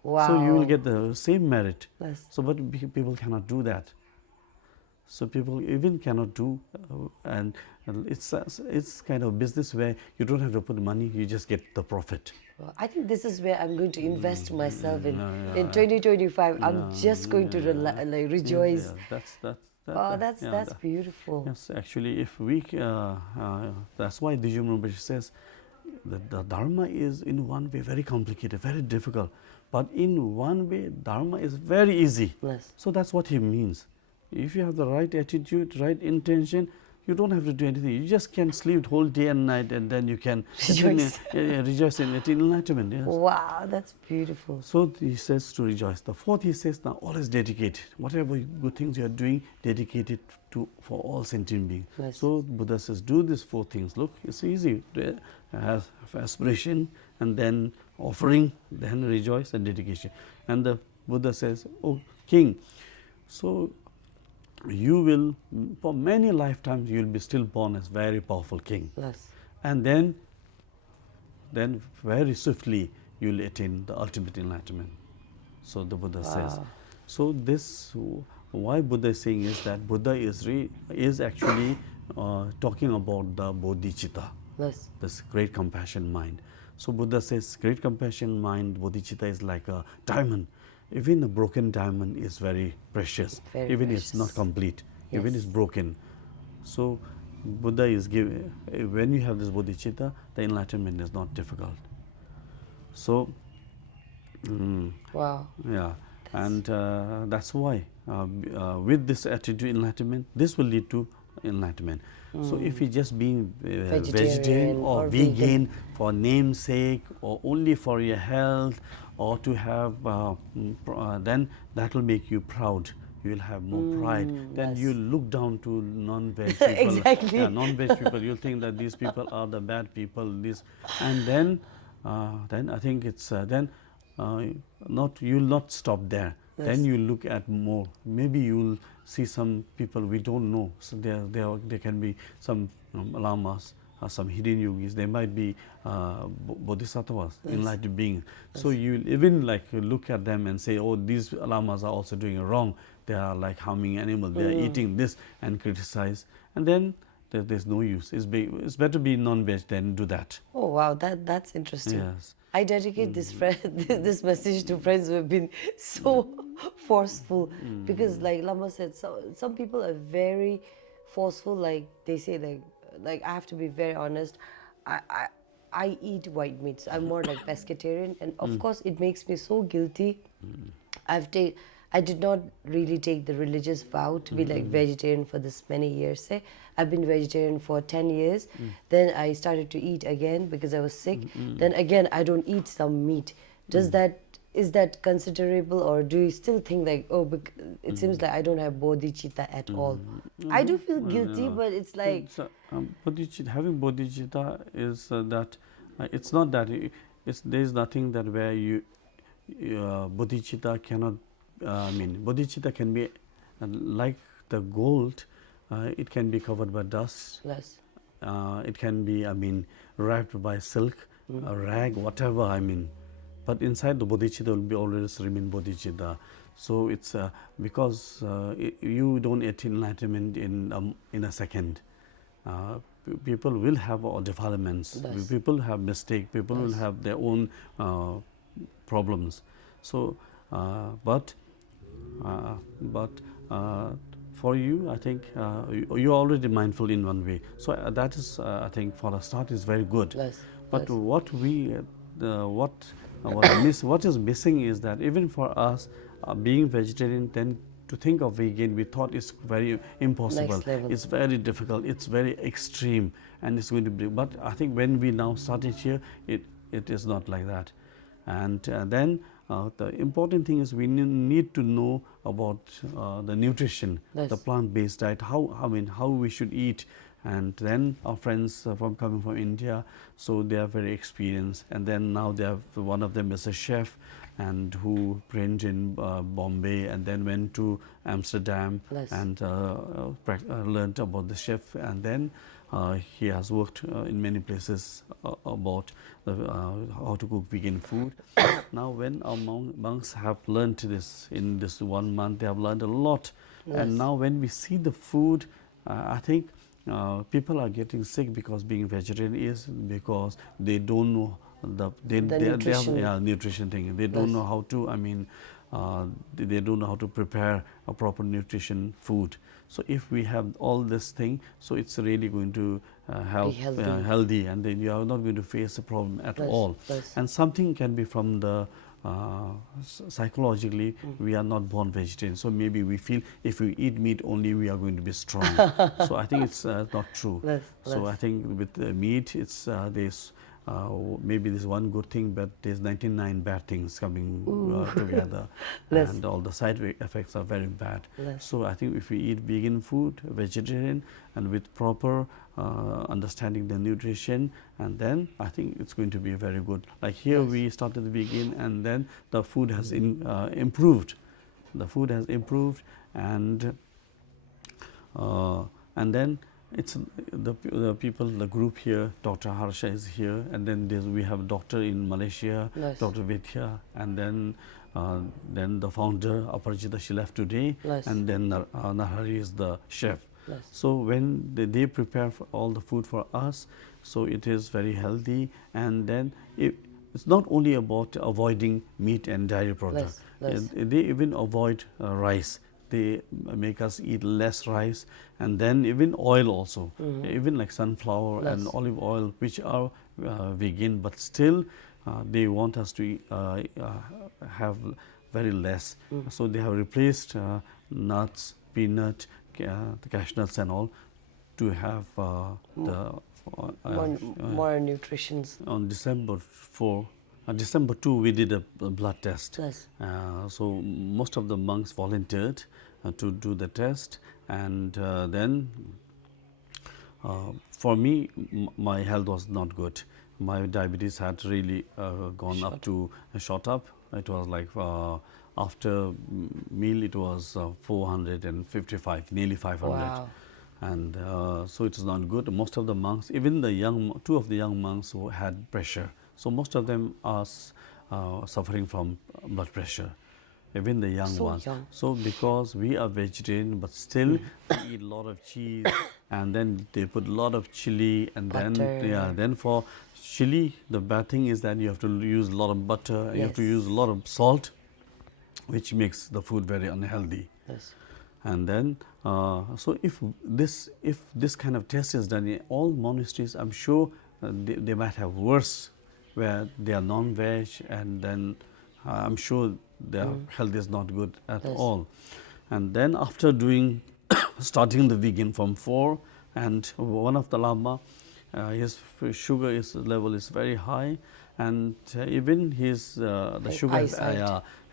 Wow. So you will get the same merit. Yes. So, but people cannot do that. So people even cannot do, and it's kind of business where you don't have to put money, you just get the profit. Well, I think this is where I'm going to invest myself in 2025. I'm just going to rejoice. Yeah, That's beautiful. Yes, actually, if we, that's why Dijum Rinpoche says that the Dharma is in one way very complicated, very difficult, but in one way Dharma is very easy. Yes. So that's what he means. If you have the right attitude, right intention, you don't have to do anything. You just can sleep whole day and night, and then you can Rejoice. rejoice in enlightenment. Yes. Wow, that's beautiful. So he says to rejoice. The fourth, he says, now always dedicate. Whatever good things you are doing, dedicate it to for all sentient beings. Yes. So Buddha says, do these four things. Look, it's easy. Have aspiration, and then offering, then rejoice and dedication. And the Buddha says, oh king, so you will, for many lifetimes, you will be still born as very powerful king. Yes. And then very swiftly you will attain the ultimate enlightenment. So the Buddha says. So this, why Buddha is saying is that Buddha is actually talking about the Bodhichitta. Yes. This great compassion mind. So Buddha says great compassion mind, Bodhichitta is like a diamond. Even a broken diamond is very precious. Very even precious. it's not complete. Yes. Even it's broken. So Buddha is giving, when you have this Bodhichitta, the enlightenment is not difficult. So, Wow. yeah, and that's why with this attitude enlightenment, this will lead to enlightenment. So if you just being vegetarian or vegan for namesake or only for your health or to have, then that will make you proud. You will have more pride. Then yes. you look down to non-veg people. Exactly. Yeah, non-veg people. You'll think that these people are the bad people. And then I think it's you'll not stop there. Yes. Then you look at more. Maybe you'll see some people we don't know. So there can be some lamas, some hidden yogis. They might be bodhisattvas, Yes. enlightened beings. Yes. So you even like look at them and say, oh, these lamas are also doing wrong. They are like harming animals. They are eating this, and criticize. And then there's no use. It's better to be non-veg than do that. Oh wow, that's interesting. Yes. I dedicate this message to friends who have been so forceful, because like Lama said, some people are very forceful. Like they say, like I have to be very honest. I eat white meats. I'm more like pescatarian, and of course it makes me so guilty. I did not really take the religious vow to be like vegetarian for this many years. I've been vegetarian for 10 years. Then I started to eat again because I was sick. Then again, I don't eat some meat. Is that considerable, or do you still think like, oh, it seems like I don't have bodhicitta at all? I do feel guilty, but it's like... Having bodhicitta is that, it's not that, there is nothing that where bodhicitta cannot, bodhicitta can be like the gold, it can be covered by dust. Yes. It can be, wrapped by silk, a rag, whatever, But inside the bodhicitta will be always remain bodhicitta. So it's because you don't attain enlightenment in a second. People will have defilements. Yes. People have mistakes. People Yes. will have their own problems. So, but for you, I think you're already mindful in one way. So that is, I think, for a start, is very good. Yes. But Yes. what is missing is that even for us, being vegetarian, then to think of vegan, we thought it's very impossible. Next level. It's very difficult. It's very extreme, and it's going to be. But I think when we now started here, it is not like that. And then the important thing is we need to know about the nutrition, Yes. the plant-based diet, how we should eat. And then our friends coming from India, so they are very experienced. And then now they have, one of them is a chef, and who trained in Bombay, and then went to Amsterdam. Yes. And learned about the chef. And then he has worked in many places about how to cook vegan food. Now when our monks have learned this in this 1 month, they have learned a lot. Yes. And now when we see the food, I think people are getting sick because being vegetarian is because they don't know nutrition thing. They don't Yes. know how to, they don't know how to prepare a proper nutrition food. So if we have all this thing, so it's really going to help healthy. healthy, and then you are not going to face a problem at Yes. all. Yes. And something can be from the psychologically we are not born vegetarian, so maybe we feel if we eat meat only we are going to be strong. So I think it's not true. So I think with meat it's there's maybe there's one good thing, but there's 99 bad things coming together, and all the side effects are very bad. So I think if we eat vegan food, vegetarian, and with proper understanding the nutrition, and then I think it's going to be very good. Like here we started vegan, and then the food has improved. The food has improved, and then it's the people, the group here. Dr. Harsha is here, and then we have a doctor in Malaysia, Dr. Vidya, and then the founder Aparajita, she left today, and then Nahari is the chef. So when they prepare all the food for us, so it is very healthy, and then it's not only about avoiding meat and dairy products. They even avoid rice. They make us eat less rice, and then even oil also, even like sunflower and olive oil, which are vegan, but still they want us to have very less. So they have replaced nuts, peanut, the cashew nuts and all, to have more nutrition. On December 2 we did a blood test. So most of the monks volunteered to do the test, and then for me my health was not good. My diabetes had really gone up to shot up. It was like after meal it was 455, nearly 500. And so it is not good. Most of the monks, even the two of the young monks who had pressure, so most of them are suffering from blood pressure, even the young ones. So because we are vegetarian, but still we eat a lot of cheese, and then they put a lot of chili, and butter. Then for chili, the bad thing is that you have to use a lot of butter, and you have to use a lot of salt, which makes the food very unhealthy. And then, so if this kind of test is done in all monasteries, I'm sure they might have worse, where they are non-veg, and then I'm sure their health is not good at all. And then after starting the vegan from 4, and one of the Lama, his sugar level is very high, and even his the sugar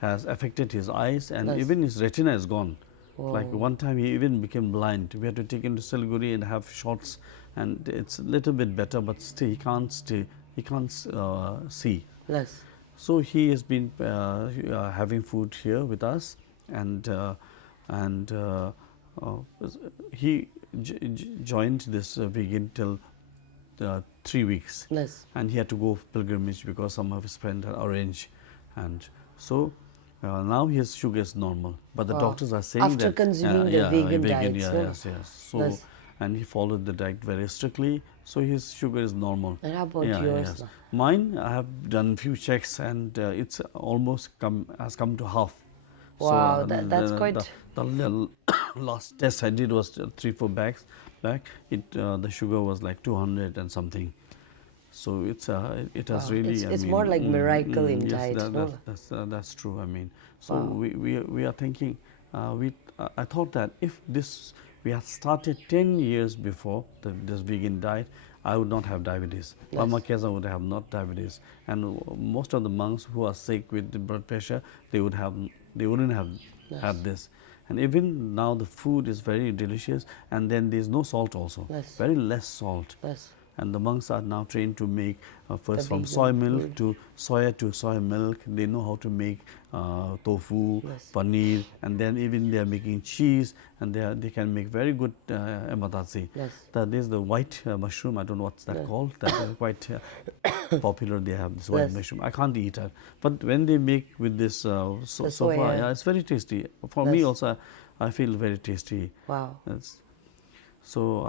has affected his eyes, and even his retina is gone. Like one time he even became blind. We had to take him to Siliguri and have shots, and it's a little bit better, but still he can't see. So he has been having food here with us, and he joined this vegan till 3 weeks, and he had to go pilgrimage because some of his friends had arranged, and so now his sugar is normal, but the doctors are saying after that consuming the vegan diet. Yes. So and he followed the diet very strictly, so his sugar is normal. And how about yours? Yes. Mine, I have done few checks, and it's almost has come to half. Wow, so, that's quite. The last test I did was 3-4 bags back. The sugar was like 200 and something. So it has really. It's more like miracle in diet. Yes, that's true. I mean, so we are thinking. I thought that if we had started 10 years before this vegan diet, I would not have diabetes. Lama Kunzang would have not diabetes, and most of the monks who are sick with the blood pressure, they wouldn't have had this. And even now the food is very delicious, and then there is no salt also, very less salt. And the monks are now trained to make first from soy milk to soy milk. They know how to make tofu, paneer, and then even they are making cheese, and they can make very good embody. That is the white mushroom. I don't know what's that called. That is quite popular. They have this white mushroom. I can't eat it, but when they make with this sofa, it's very tasty. For me also, I feel very tasty. Wow. So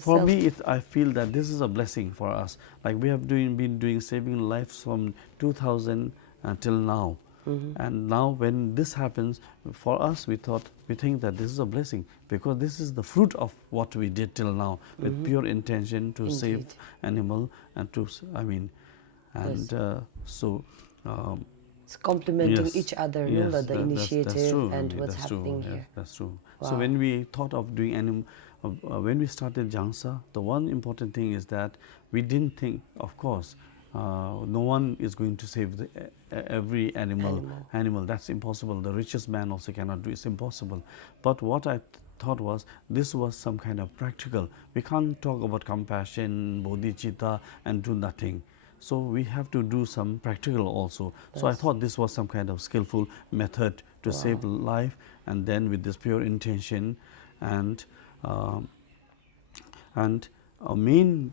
for me, I feel that this is a blessing for us. Like we have been doing saving lives from 2000 till now, and now when this happens for us, we think that this is a blessing, because this is the fruit of what we did till now with pure intention to save animal and to It's complementing Yes. each other, Yes, the that's initiative true. and Really, what's that's true. happening Yes, here. that's true. Wow. So when we thought of doing when we started Jangsa, the one important thing is that we didn't think, of course, no one is going to save every animal. That's impossible. The richest man also cannot do it. It's impossible. But what I thought was, this was some kind of practical. We can't talk about compassion, bodhicitta, and do nothing. So we have to do some practical also. So I thought this was some kind of skillful method to save life, and then with this pure intention, and our main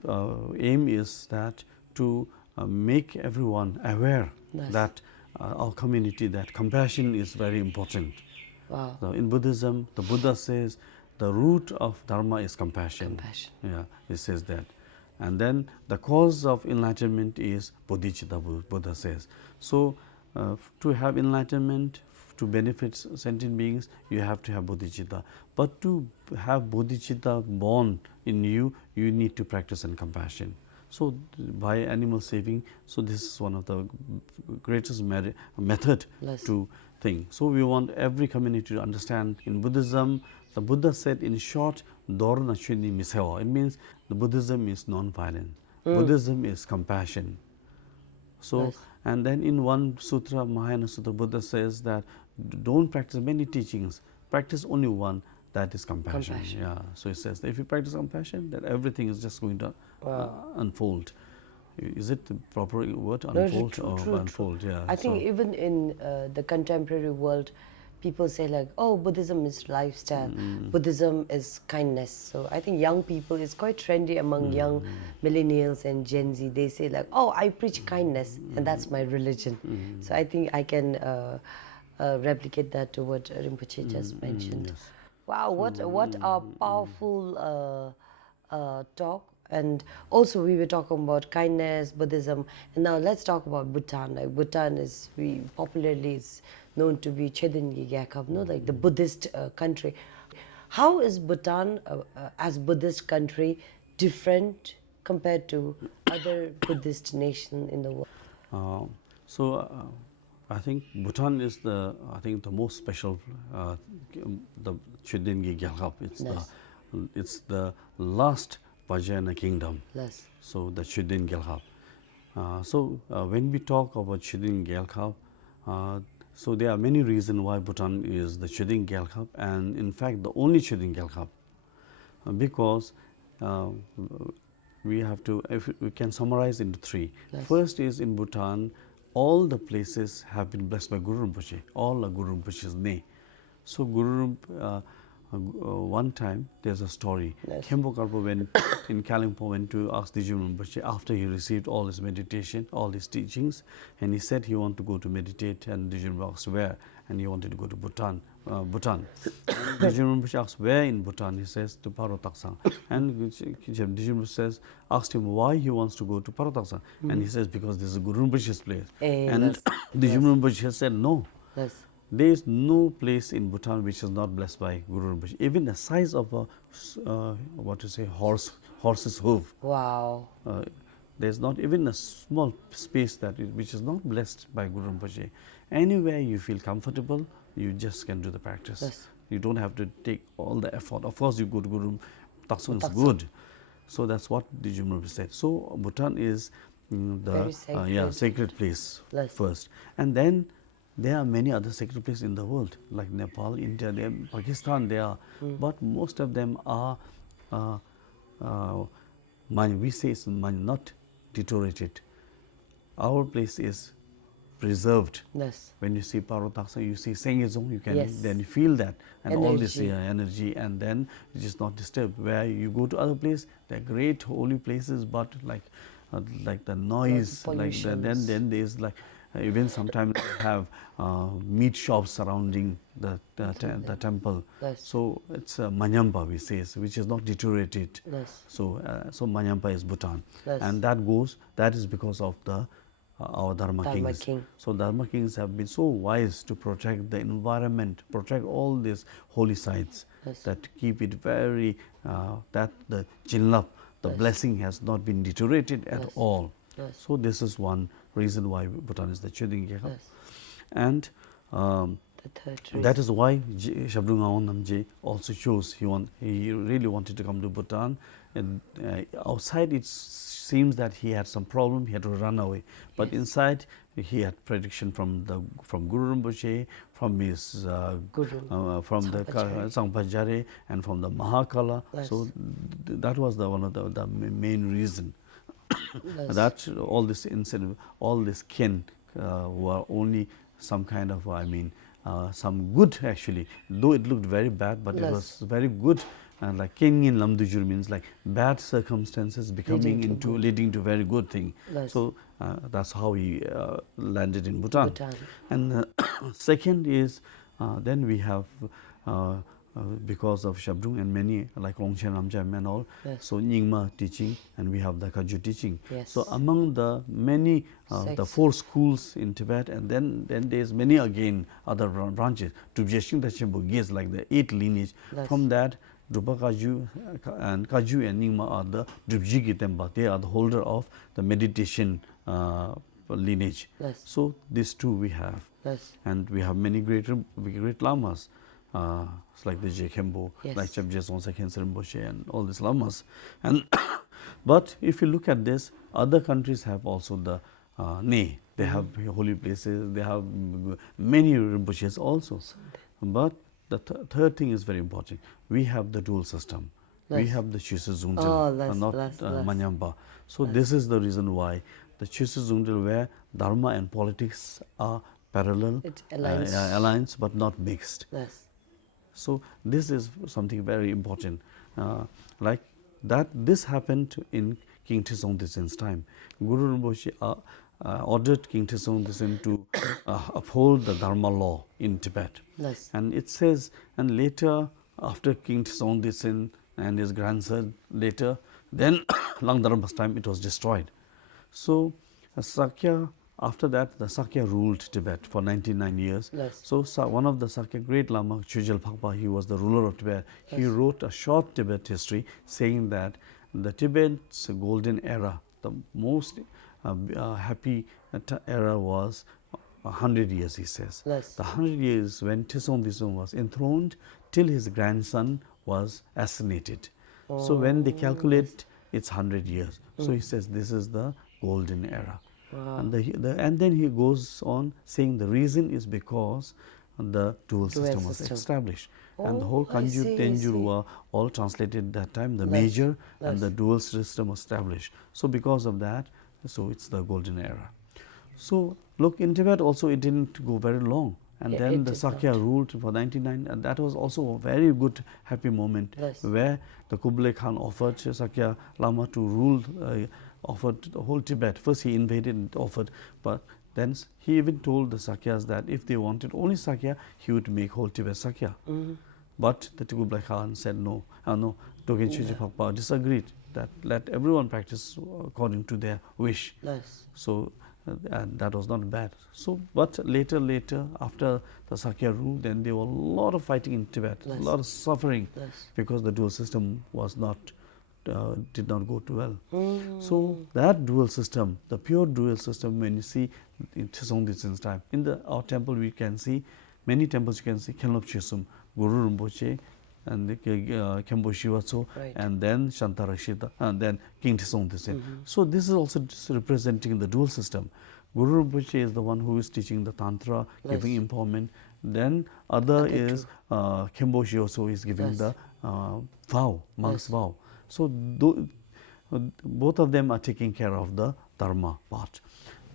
aim is that to make everyone aware that our community, that compassion is very important. Wow. So in Buddhism, the Buddha says the root of Dharma is compassion. Yeah, he says that. And then the cause of enlightenment is bodhicitta, Buddha says. So to have enlightenment, to benefit sentient beings, you have to have bodhicitta. But to have bodhicitta born in you, you need to practice in compassion. So by animal saving, so this is one of the greatest method to think. So we want every community to understand. In Buddhism, the Buddha said in short, Dorna Chuni Misewa. It means the Buddhism is non-violent. Buddhism is compassion. So, and then in one sutra, Mahayana Sutra, Buddha says that don't practice many teachings, practice only one, that is compassion. Yeah. So he says that if you practice compassion, then everything is just going to unfold. Is it the proper word, unfold? True. Unfold, yeah. I think even in the contemporary world, people say like, oh, Buddhism is lifestyle, Buddhism is kindness. So I think young people, it's quite trendy among young millennials and Gen Z. They say like, oh, I preach kindness and that's my religion. So I think I can replicate that to what Rinpoche just mentioned. Yes. Wow, what a powerful talk. And also we were talking about kindness, Buddhism, and now let's talk about Bhutan. Like Bhutan is popularly is known to be Chedingi Gyakab, like the Buddhist country. How is Bhutan as Buddhist country different compared to other Buddhist nation in the world? I think Bhutan is the most special, the Chedingi Gyalhap. It's the last Vajrayana Kingdom. So the Chedin Gyalhap. When we talk about Chedin Gyalhap, so there are many reasons why Bhutan is the Chedin Gyalhap, and in fact the only Chedin Gyalhap, because we have to, if we can summarize into three. First is in Bhutan, all the places have been blessed by Guru Rinpoche. All are Guru Rinpoche's name. So one time there's a story. Khenpo Karpo went in Kalimpong, went to ask Dijum Rinpoche after he received all his meditation, all his teachings, and he said he wanted to go to meditate, and Dijum asked where, and he wanted to go to Bhutan. Dijum Rinpoche asked where in Bhutan, he says to Parotaksang, and Dijum says, asked him why he wants to go to Parotaksang, and he says because this is Guru Rinpoche's place, and Dijum Rinpoche said no. There is no place in Bhutan which is not blessed by Guru Rinpoche. Even the size of a horse's hoof. Wow. There's not even a small space which is not blessed by Guru Rinpoche. Anywhere you feel comfortable, you just can do the practice. You don't have to take all the effort. Of course, you go to Guru Taksung is good. So that's what Dijum Rinpoche said. So Bhutan is the sacred place first, and then there are many other sacred places in the world, like Nepal, India, Pakistan, but most of them are, we say it's not deteriorated. Our place is preserved. When you see Parotaksa, you see Sengezong, you can then feel that, and energy. All this energy, and then it is not disturbed. Where you go to other places, they're great holy places, but like the noise, then there's like. Even sometimes they have meat shops surrounding the temple. So it's Manyampa, we say, which is not deteriorated. So Manyampa is Bhutan, and that is because of our Dharma Kings. So Dharma Kings have been so wise to protect the environment, protect all these holy sites, that keep it very, that the Jinlap, the blessing has not been deteriorated at all. So this is one reason why Bhutan is the Chedin Gyalhap. And The third reason. that is why Shabdung Awang Namje also chose, he really wanted to come to Bhutan. And outside it seems that he had some problem, he had to run away. But inside he had prediction from Guru Rinpoche, from his Guru, from the Sangpajare, and from the Mahakala. Yes. So that was one of the main reason. Yes. That all this incident, all this kin were only some kind of, some good actually, though it looked very bad, but it was very good. And like king in Lamdujur means like bad circumstances leading to very good thing. Yes. So that's how he landed in Bhutan. And second is then we have because of Shabdung and many like Longchen Namjam and all, so Nyingma teaching, and we have the Kaju teaching. So among the many the 4 schools in Tibet, and then there's many again other branches. Tubjeshin Tachimbo gives like the 8 lineage. From that, Drupa Kaju and Nyingma are the Drupjigi Tempa. They are the holder of the meditation lineage. So these 2 we have. And we have many great lamas. Like the Jekembo, like Chebje Sonsa Khensa Rinpoche, and all these lamas. And but if you look at this, other countries have also the they have holy places, they have many Rinpoches also. But the third thing is very important. We have the dual system. We have the Chisa Zungdil, not Manyamba. So this is the reason why the Chisa Zungdil, where Dharma and politics are parallel, alliance, but not mixed. So this is something very important. Like that, this happened in King Trisong Desen's time. Guru Rinpoche ordered King Trisong Desen to uphold the Dharma law in Tibet. And it says, and later, after King Trisong Desen and his grandson later, then Lang Dharma's time, it was destroyed. So Sakya, after that, the Sakya ruled Tibet for 99 years. So one of the Sakya great Lama, Chujel Pakpa, he was the ruler of Tibet. He wrote a short Tibet history saying that the Tibet's golden era, the most happy era was 100 years, he says. The 100 years when Trisong Desong was enthroned till his grandson was assassinated. So when they calculate, it's 100 years. So he says this is the golden era. And then he goes on saying the reason is because the dual system was established. And the whole Kanju, Tenjuru were all translated that time, the major and the dual system was established. So because of that, so it's the golden era. So look, in Tibet also it didn't go very long. And then the Sakya ruled for 99, and that was also a very good, happy moment where the Kublai Khan offered Sakya Lama to rule, offered the whole Tibet. First he invaded and offered, but then he even told the Sakyas that if they wanted only Sakya, he would make whole Tibet Sakya. But the Kublai Khan said no, no. Dogen Shiji Pakpa disagreed that let everyone practice according to their wish. So and that was not bad. So, but later, after the Sakya rule, then there were a lot of fighting in Tibet, a lot of suffering, because the dual system was not, did not go too well. So that dual system, the pure dual system, when you see in Trisong Desen's time, in our temple we can see, many temples you can see, Khenlop Chesum, Guru Rinpoche, and Khenpo Shiwatso, and then Shantarashita, and then King Trisong Desen. So this is also just representing the dual system. Guru Rinpoche is the one who is teaching the Tantra, giving empowerment. Then other is Khenpo Shiwatso is giving the vow, monk's vow. So both of them are taking care of the Dharma part.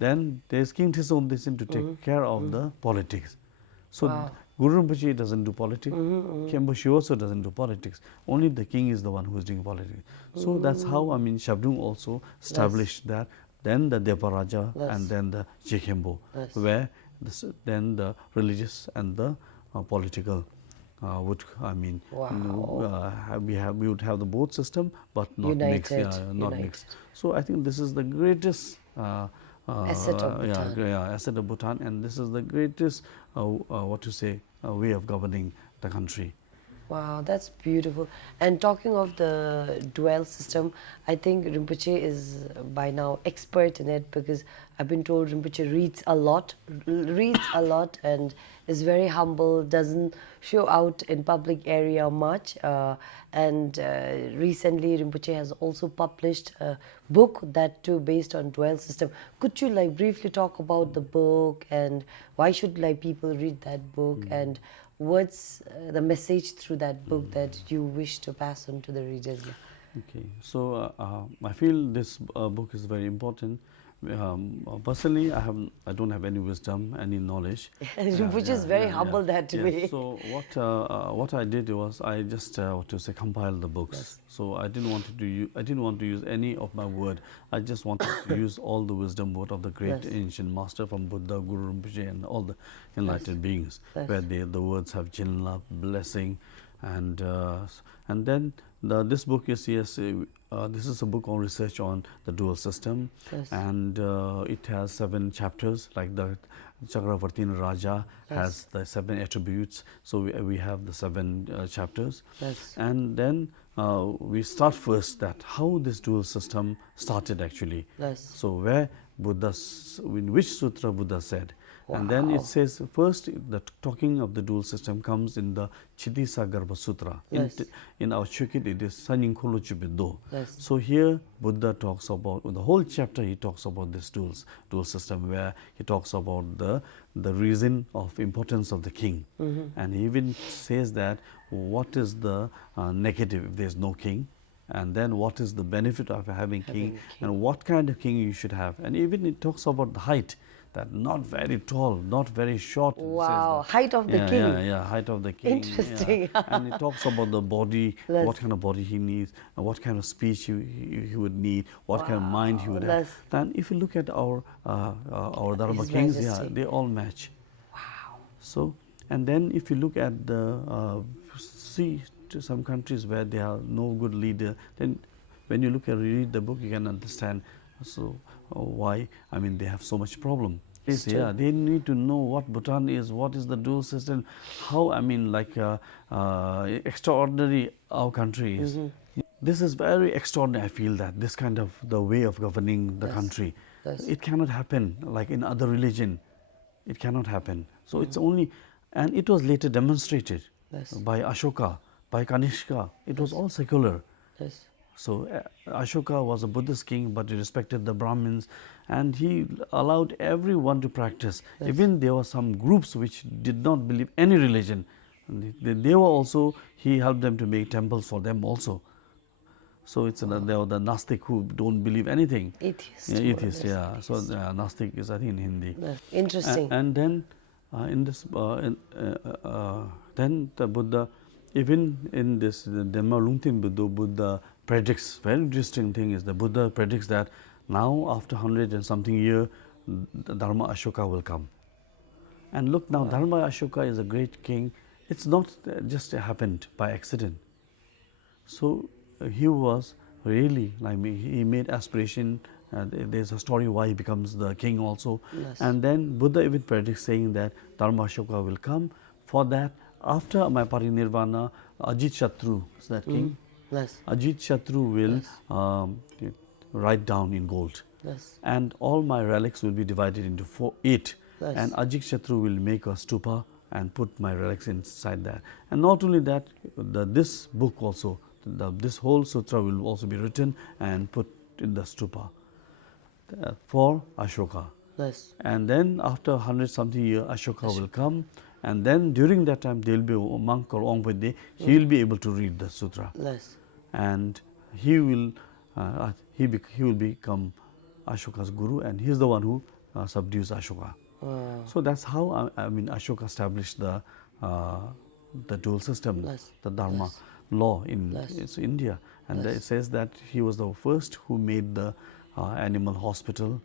Then there is King Trisong Desen to take care of the politics. So Guru Rinpoche doesn't do politics. Khenpo Shiwatso doesn't do politics. Only the king is the one who is doing politics. So that's how, Shabdung also established that. Then the Devaraja and then the Jekembo, where then the religious and the political would, we would have the both system, but not mixed. Not mixed. So I think this is the greatest asset of Bhutan. Asset of Bhutan, and this is the greatest, way of governing the country. Wow, that's beautiful. And talking of the dual system, I think Rinpoche is by now expert in it, because I've been told Rinpoche reads a lot, and is very humble, doesn't show out in public area much. And recently Rinpoche has also published a book, that too based on dual system. Could you like briefly talk about the book, and why should like people read that book, and what's the message through that book that you wish to pass on to the readers? Okay, so I feel this book is very important. Personally, I don't have any wisdom, any knowledge. Rinpoche is very humble that way. So what I did was I just compiled the books. Yes. So I didn't want to use any of my word. I just wanted to use all the wisdom word of the great ancient master, from Buddha, Guru Rinpoche, and all the enlightened beings, where the words have Jinla, blessing, and then this book is this is a book on research on the dual system, and it has 7 chapters, like the Chakravartin Raja has the 7 attributes. So we have the 7 chapters, and then we start first that how this dual system started actually. So where in which sutra Buddha said. And then it says, first, the talking of the dual system comes in the Chitisagarbha Sutra. In our Chukit, it is Sanyinkolo Chupido. So here, Buddha talks about, the whole chapter he talks about this dual system, where he talks about the reason of importance of the king. And he even says that what is the negative if there is no king, and then what is the benefit of having king, and what kind of king you should have. And even it talks about the height, that not very tall, not very short. Wow, height of the king. Yeah, height of the king. Interesting. And it talks about the body, what kind of body he needs, and what kind of speech he would need, what kind of mind he would have. And if you look at our Dharma kings, they all match. Wow. So, and then if you look at the see to some countries where they have no good leader, then when you read the book, you can understand. So why? I mean, they have so much problem. They need to know what Bhutan is, what is the dual system, how, I mean, like extraordinary our country is. This is very extraordinary. I feel that this kind of the way of governing the country, it cannot happen like in other religion. It cannot happen. So it's only, and it was later demonstrated by Ashoka, by Kanishka. It was all secular. So Ashoka was a Buddhist king, but he respected the Brahmins, and he allowed everyone to practice. Even there were some groups which did not believe any religion. They were also, he helped them to make temples for them also. So it's there were the Nastik who don't believe anything. Atheist, yeah. So Nastik is, I think, in Hindi. Interesting. And then in this, then the Buddha, even in this Dhamma Lungtin Buddha predicts, very interesting thing is the Buddha predicts that now after 100 and something year, the Dharma Ashoka will come. And look now, Dharma Ashoka is a great king. It's not just happened by accident. So he was really, I mean, he made aspiration. There's a story why he becomes the king also. And then Buddha even predicts, saying that Dharma Ashoka will come. For that, after my parinirvana, Ajit Shatru is that king. Ajit Shatru will write down in gold. And all my relics will be divided into 8. And Ajit Shatru will make a stupa and put my relics inside that. And not only that, this book also, this whole sutra will also be written and put in the stupa for Ashoka. And then after 100 something year, Ashoka will come. And then during that time, there will be a monk called Ongpede. He will be able to read the sutra. And he will become Ashoka's guru, and he is the one who subdues Ashoka. So that's how I mean Ashoka established the dual system, the Dharma law in India. And it says that he was the first who made the animal hospital,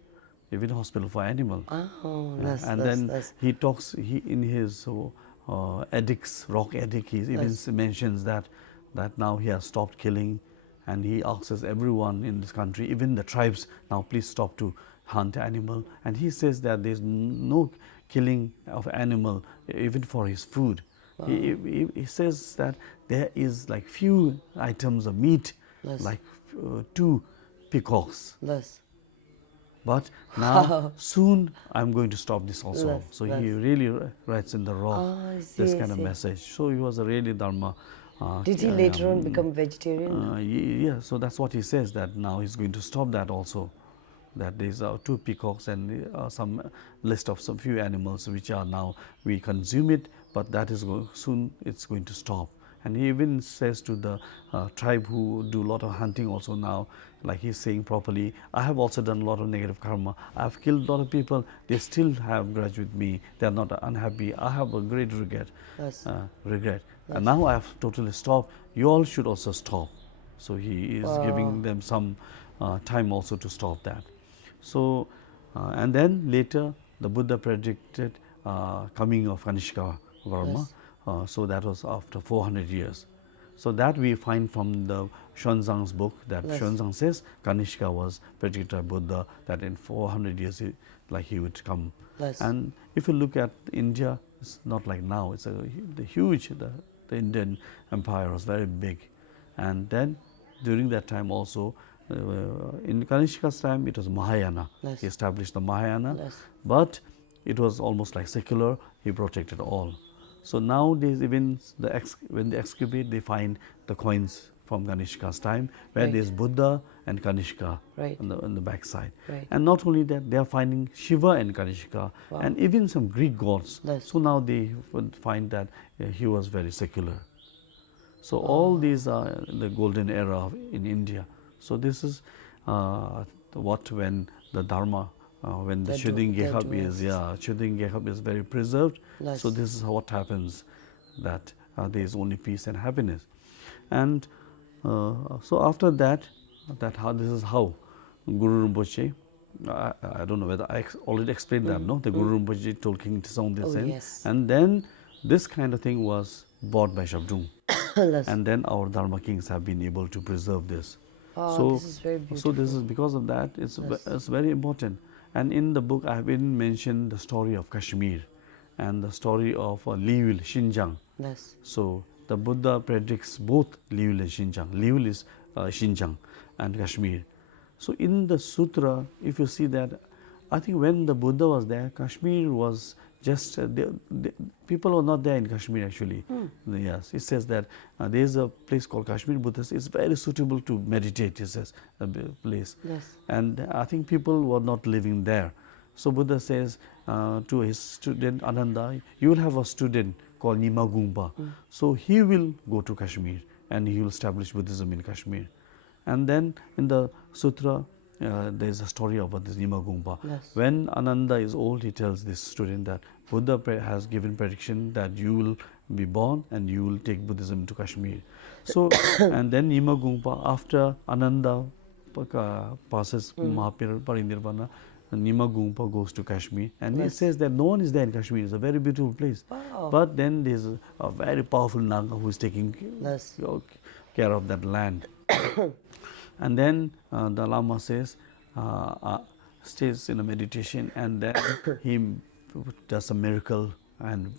even hospital for animal. And then he talks, in his edicts, rock edict, he even mentions that now he has stopped killing, and he asks everyone in this country, even the tribes, now please stop to hunt animal. And he says that there is no killing of animal even for his food. He says that there is like few items of meat, like 2 peacocks. But now soon I'm going to stop this also. So he really writes in the rock this kind of message. So he was a really Dharma. Did he later on become vegetarian? Yeah, so that's what he says, that now he's going to stop that also. That there's 2 peacocks and some list of some few animals which are now we consume it, but that is soon it's going to stop. And he even says to the tribe who do a lot of hunting also now, like he's saying properly, I have also done a lot of negative karma. I have killed a lot of people. They still have grudge with me. They are not unhappy. I have a great regret. And now I have totally stopped. You all should also stop. So he is giving them some time also to stop that. So, and then later the Buddha predicted coming of Kanishka Varma. So that was after 400 years. So that we find from the Xuanzang's book, that Xuanzang says Kanishka was predicted by Buddha, that in 400 years he would come. And if you look at India, it's not like now. It's huge. The Indian Empire was very big. And then during that time also, in Kanishka's time, it was Mahayana. He established the Mahayana, but it was almost like secular. He protected all. So nowadays, even when they excavate, they find the coins from Kanishka's time, where there is Buddha and Kanishka on the backside. And not only that, they are finding Shiva and Kanishka, and even some Greek gods. So now they would find that he was very secular. So all these are the golden era in India. So this is when the Dharma, when the Shuddhin Gekhab is very preserved. So this is what happens, that there is only peace and happiness. And so after that, this is how Guru Rinpoche, I don't know whether I already explained that, no? The Guru Rinpoche told King Tsong this, and then this kind of thing was bought by Shabdung. And then our Dharma kings have been able to preserve this. This is very beautiful. So this is because of that, it's very important. And in the book I have even mentioned the story of Kashmir and the story of Liul, Xinjiang. So the Buddha predicts both Liul and Xinjiang. Liul is Xinjiang and Kashmir. So in the sutra, if you see that, I think when the Buddha was there, Kashmir was just, people were not there in Kashmir actually. Yes, it says that there is a place called Kashmir Buddhist. It's very suitable to meditate, it says, a place. And I think people were not living there. So Buddha says to his student Ananda, you will have a student called Nima Gungpa. So he will go to Kashmir and he will establish Buddhism in Kashmir. And then in the sutra, there is a story about this Nima Gungpa. When Ananda is old, he tells this student that Buddha has given prediction that you will be born and you will take Buddhism to Kashmir. So, and then Nima Gungpa, after Ananda passes Mahaparinirvana, Nima Gungpa goes to Kashmir, and it says that no one is there in Kashmir. It's a very beautiful place. But then there is a very powerful Naga who is taking care of that land. And then the Lama says, stays in a meditation, and then he does a miracle and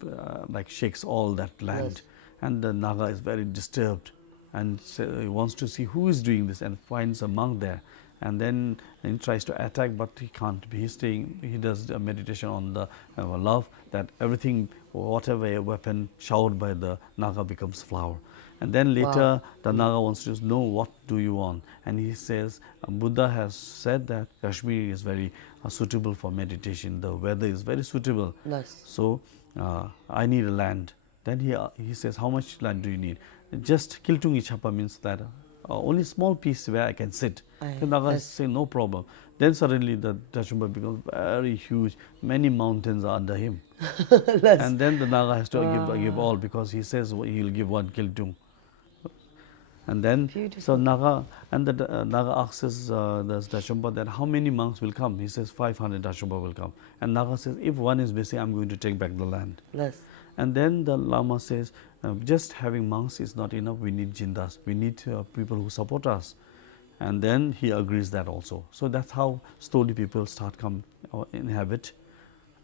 like shakes all that land. And the Naga is very disturbed and he wants to see who is doing this, and finds a monk there. And then he tries to attack, but he can't. He does a meditation on the love, that everything, whatever a weapon showered by the Naga becomes flower. And then later the Naga wants to know, what do you want? And he says, Buddha has said that Kashmir is very suitable for meditation. The weather is very suitable. So I need a land. Then he says, how much land do you need? Just Kiltung Ichapa means that only small piece where I can sit. The Naga say, no problem. Then suddenly the Dachumba becomes very huge. Many mountains are under him. And then the Naga has to give all, because he says he will give one Kiltung. And then, so Naga, and the Naga asks the Dachumba that how many monks will come? He says 500 Dachumba will come. And Naga says, if one is missing, I'm going to take back the land. And then the Lama says, just having monks is not enough, we need jindas, we need people who support us. And then he agrees that also. So that's how slowly people start inhabit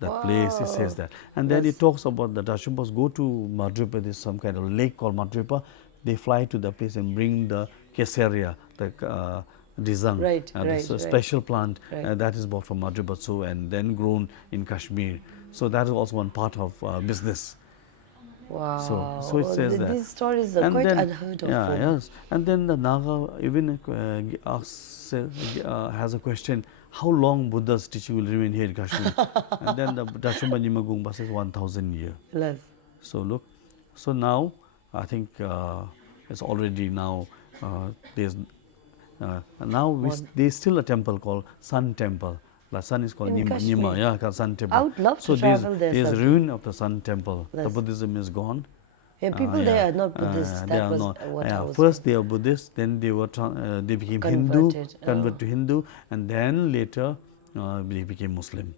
that place, he says that. And then he talks about the Dashupas go to Madhripa, there's some kind of lake called Madhripa. They fly to the place and bring the Caesarea, the Dizang, the special plant that is bought from Madhripa, so, and then grown in Kashmir. So that is also one part of business. Wow. So it says that. These stories are quite unheard of. Yes. And then the Naga even has a question, how long Buddha's teaching will remain here in Kashmir? And then the Dachumba Nyimagungpa says 1,000 years. Yes. So look, so now I think it's already now, there's there's still a temple called Sun Temple. The sun is called Nima, Sun Temple. I would love to travel there. There's ruin of the Sun Temple. Yes. The Buddhism is gone. Yeah, people there are not Buddhist. They are not. First they are Buddhist, then they were they became Hindu, converted to Hindu, and then later they became Muslim.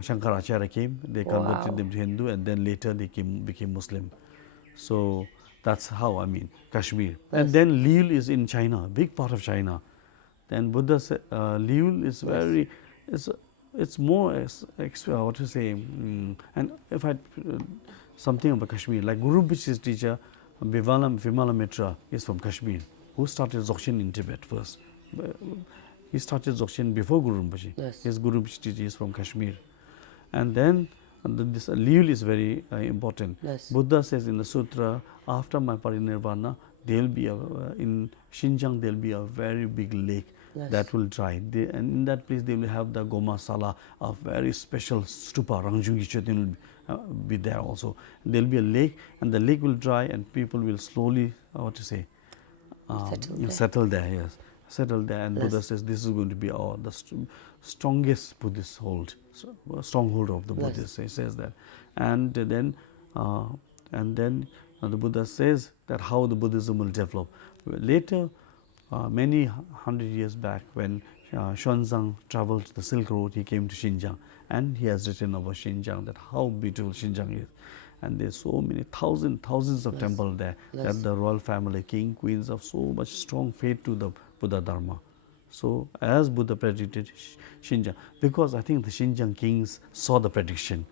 Shankaracharya came, they converted them to Hindu, and then later they became Muslim. So that's how, I mean, Kashmir. Yes. And then Lille is in China, big part of China. Then Buddha said, Lille is very, it's more, what to say, and if I, something about Kashmir, like Guru Rinpoche's teacher, Vimala Mitra is from Kashmir, who started Dzogchen in Tibet first. He started Dzogchen before Guru Rinpoche. Yes. His Guru Rinpoche teacher is from Kashmir. And then this Lille is very important. Yes. Buddha says in the sutra, after my parinirvana, there will be in Xinjiang there will be a very big lake that will dry. And in that place they will have the Goma Sala, a very special stupa, Rangjungi Chetin will be there also. There will be a lake, and the lake will dry, and people will slowly, settle there. Yes, settle there. And Buddha says this is going to be the strongest Buddhist stronghold of the Buddhists. He says that, and then the Buddha says that how the Buddhism will develop. Later, many hundred years back, when Xuanzang traveled the Silk Road, he came to Xinjiang, and he has written about Xinjiang, that how beautiful Xinjiang is. And there's so many thousands of temples there, that the royal family, king, queens, have so much strong faith to the Buddha Dharma. So as Buddha predicted Xinjiang, because I think the Xinjiang kings saw the prediction,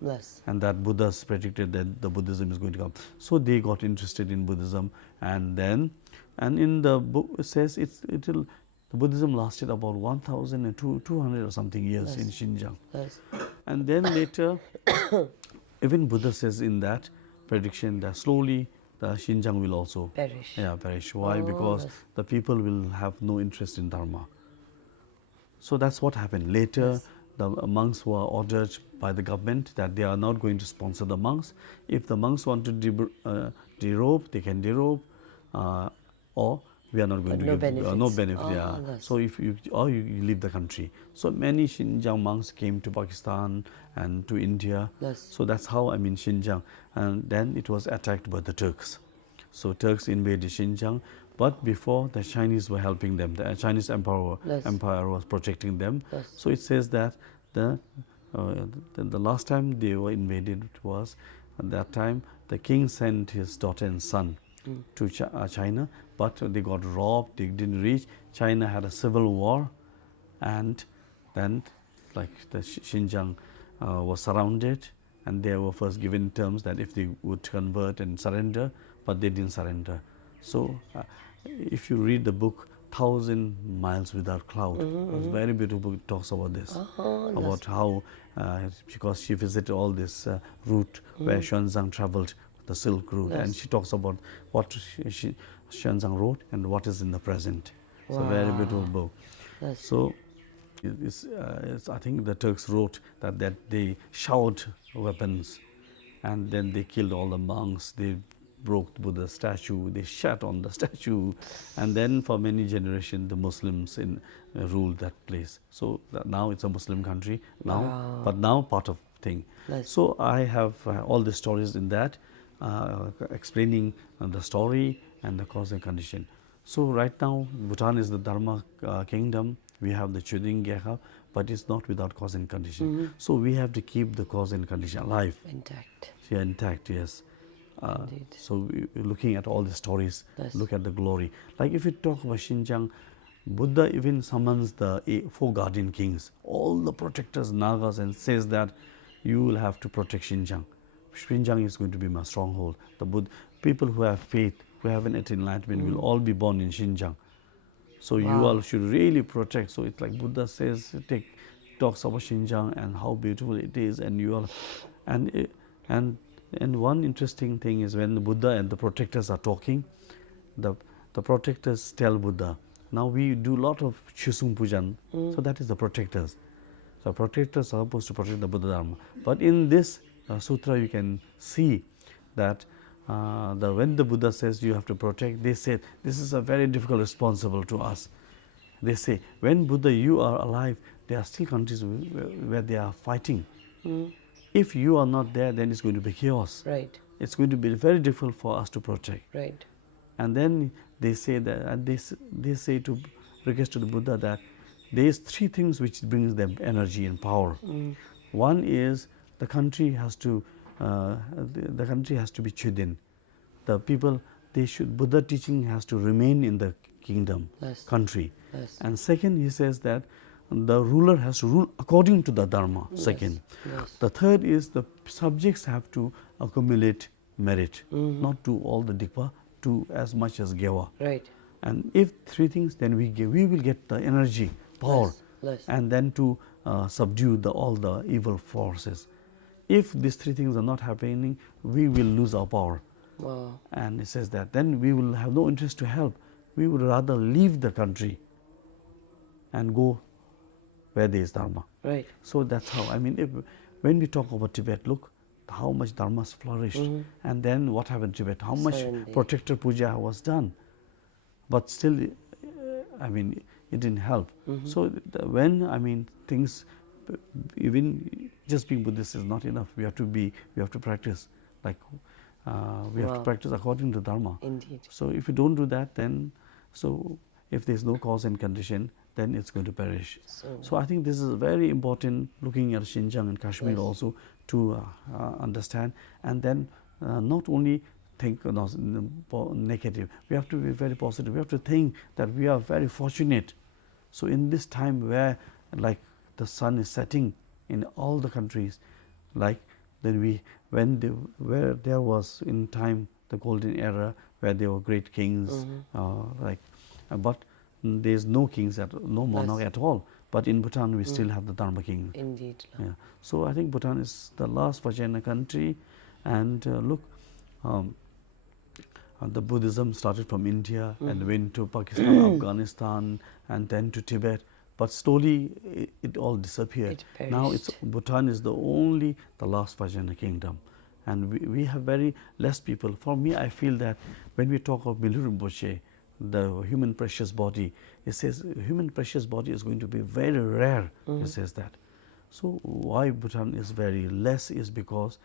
and that Buddha's predicted that the Buddhism is going to come. So they got interested in Buddhism, and in the book it says the Buddhism lasted about 1,200 or something years in Xinjiang. And then later, even Buddha says in that prediction that slowly the Xinjiang will also perish. Yeah, perish. Why? Because the people will have no interest in Dharma. So that's what happened. Later, the monks were ordered by the government that they are not going to sponsor the monks. If the monks want to derobe, they can derobe, or we are not going to give no benefit. So if you leave the country. So many Xinjiang monks came to Pakistan and to India. So that's how, I mean, Xinjiang. And then it was attacked by the Turks. So Turks invaded Xinjiang. But before, the Chinese were helping them. The Chinese empire was protecting them. So it says that the last time they were invaded was, at that time, the king sent his daughter and son to China, but they got robbed, they didn't reach. China had a civil war, and then like the Xinjiang was surrounded, and they were first given terms that if they would convert and surrender, but they didn't surrender. So if you read the book 1,000 Miles Without Cloud, it's a very beautiful book. It talks about this, about how, because she visited all this route where Xuanzang traveled, the Silk Route, and she talks about what Xuanzang wrote and what is in the present. It's a very beautiful book. So I think the Turks wrote that they showered weapons, and then they killed all the monks. They broke Buddha's statue, they shot on the statue, and then for many generations the Muslims ruled that place. So now it's a Muslim country now, but now part of thing. So I have all the stories in that, explaining the story and the cause and condition. So right now Bhutan is the Dharma Kingdom. We have the Chuding Geha, but it's not without cause and condition. So we have to keep the cause and condition alive. Intact. Yeah, intact, yes. So looking at all the stories, look at the glory. Like if you talk about Xinjiang, Buddha even summons the 4 guardian kings, all the protectors, Nagas, and says that you will have to protect Xinjiang. Xinjiang is going to be my stronghold. The people who have faith, who haven't attained enlightenment, will all be born in Xinjiang. So you all should really protect. So it's like Buddha says, talks about Xinjiang and how beautiful it is, and you all, and one interesting thing is when the Buddha and the protectors are talking, the protectors tell Buddha. Now we do a lot of Chusung Pujan, so that is the protectors. So protectors are supposed to protect the Buddha Dharma. But in this sutra you can see that when the Buddha says you have to protect, they say this is a very difficult responsibility to us. They say, when Buddha you are alive, there are still countries where they are fighting. If you are not there, then it's going to be chaos. Right. It's going to be very difficult for us to protect. Right. And then they say that, and they say to request to the Buddha that there is three things which brings them energy and power. One is the country has to be chidin. The people, Buddha teaching has to remain in the kingdom, country. And second, he says that the ruler has to rule according to the Dharma. Second. The third is the subjects have to accumulate merit, not to all the dikpa, to as much as geva. Right. And if three things, then we will get the energy, power, and then to subdue all the evil forces. If these three things are not happening, we will lose our power. Wow. And it says that then we will have no interest to help. We would rather leave the country and go where there is Dharma. Right. So that's how, I mean, when we talk about Tibet, look how much Dharma has flourished. And then what happened in Tibet? How much protector puja was done. But still, I mean, it didn't help. So when, things, even just being Buddhist is not enough. We have to practice. Like, we have to practice according to Dharma. Indeed. So if you don't do that, then, if there's no cause and condition, then it's going to perish. So I think this is very important, looking at Xinjiang and Kashmir also, to understand, and then not only think negative. We have to be very positive. We have to think that we are very fortunate. So in this time where like the sun is setting in all the countries, like then where there was in time the golden era where there were great kings, but there is no kings no monarch at all. But in Bhutan we still have the Dharma Kingdom. Indeed. Yeah. So I think Bhutan is the last Vajrayana country, and look, the Buddhism started from India and went to Pakistan, Afghanistan, and then to Tibet. But slowly it all disappeared. Now Bhutan is the last Vajrayana Kingdom. And we have very less people. For me, I feel that when we talk of Milu Rinpoche, the human precious body, it says human precious body is going to be very rare, it says that. So why Bhutan is very less is because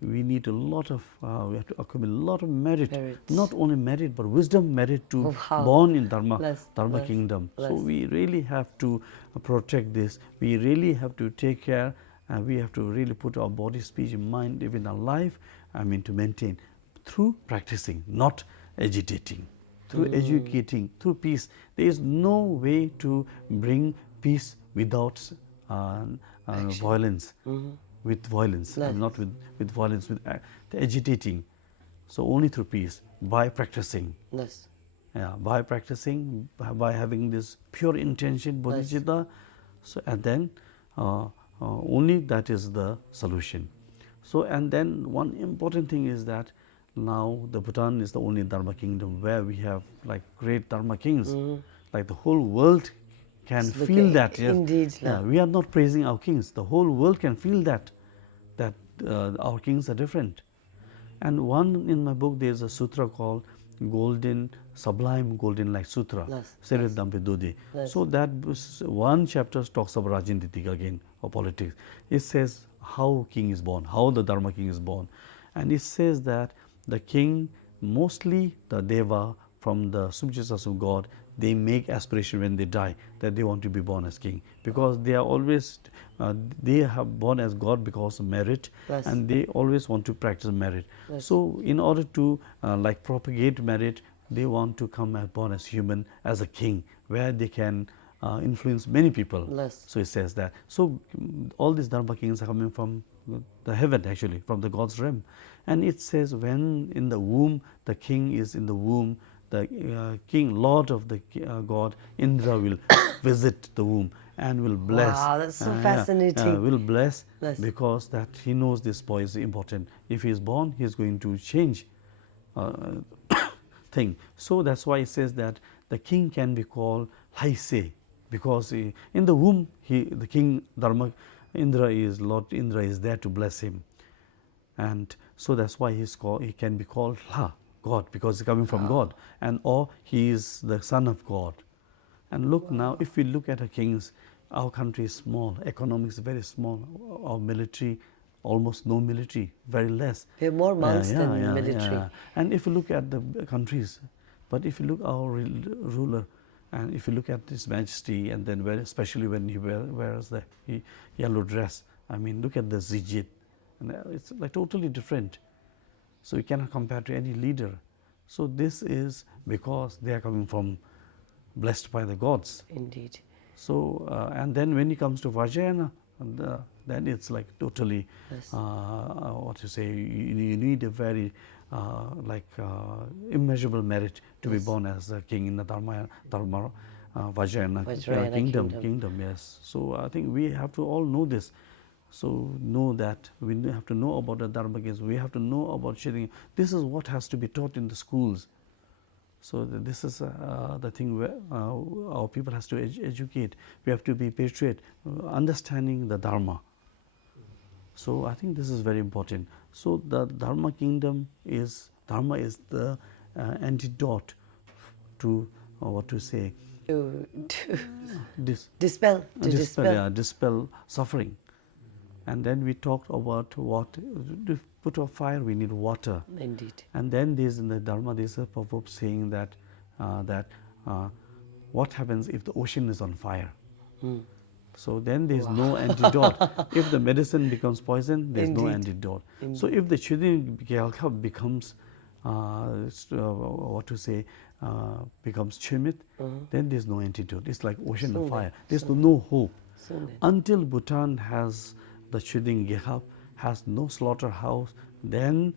we need a lot of, we have to accumulate a lot of merit. Not only merit, but wisdom, merit to born in Dharma Kingdom. So we really have to protect this. We really have to take care, and we have to really put our body, speech, and mind, even our life, to maintain through practicing, not agitating, through educating, through peace. There is no way to bring peace without violence. With violence, not with violence, with agitating. So only through peace, by practicing. By practicing, by having this pure intention, Bodhichitta, so, and then only that is the solution. So, and then one important thing is that now the Bhutan is the only Dharma Kingdom where we have like great Dharma kings, like the whole world can feel that. Yes. Indeed. We are not praising our kings. The whole world can feel that our kings are different. And one in my book, there is a sutra called Sublime Golden Light Sutra, Serit Dampe Dodi. So that one chapter talks about Rajniti again, or politics. It says how king is born, how the Dharma king is born. And it says that the king, mostly the Deva from the subjects of God, they make aspiration when they die that they want to be born as king, because they are always they have born as God because of merit, and they always want to practice merit. So in order to propagate merit, they want to come born as human, as a king, where they can influenced many people. Yes. So it says that. So all these Dharma kings are coming from the heaven, actually, from the God's realm. And it says when in the womb, the king is in the womb, the king, lord of the god, Indra will visit the womb and will bless. Wow, that's so fascinating. Will bless Yes. because that he knows this boy is important. If he is born, he is going to change thing. So that's why it says that the king can be called Haise, because in the womb, the king Dharma, Indra is, Lord Indra is there to bless him. And so that's why he can be called La, God, because he's coming from God, and or he is the son of God. And look now, if we look at the kings, our country is small, economics very small, our military, almost no military, very less. We have more monks than military. And if you look at the countries, but if you look our ruler, and if you look at His Majesty, and then especially when he wears the yellow dress, I mean, look at the Zijit, and it's like totally different. So you cannot compare to any leader. So this is because they are coming from, blessed by the gods. Indeed. So and then when it comes to Vajrayana, then it's like totally, Yes. what you say, you need a very immeasurable merit to be born as a king in the Dharma Vajrayana Kingdom. Yes. So I think we have to all know this. So know that we have to know about the Dharma Kings. We have to know about sharing. This is what has to be taught in the schools. So this is the thing where our people has to educate. We have to be patriot, understanding the Dharma. So I think this is very important. So the Dharma Kingdom is, Dharma is the antidote to, what to say, Dispel suffering. And then we talked about what, to put out fire, we need water. Indeed. And then there's in the Dharma, there's a proverb saying that, what happens if the ocean is on fire? So then there's no antidote. If the medicine becomes poison, there's no antidote. So if the Chudin becomes, what to say, becomes Chimit, then there's no antidote. It's like ocean of fire. There's no hope. Until Bhutan has the Chudin Gehap, has no slaughterhouse, then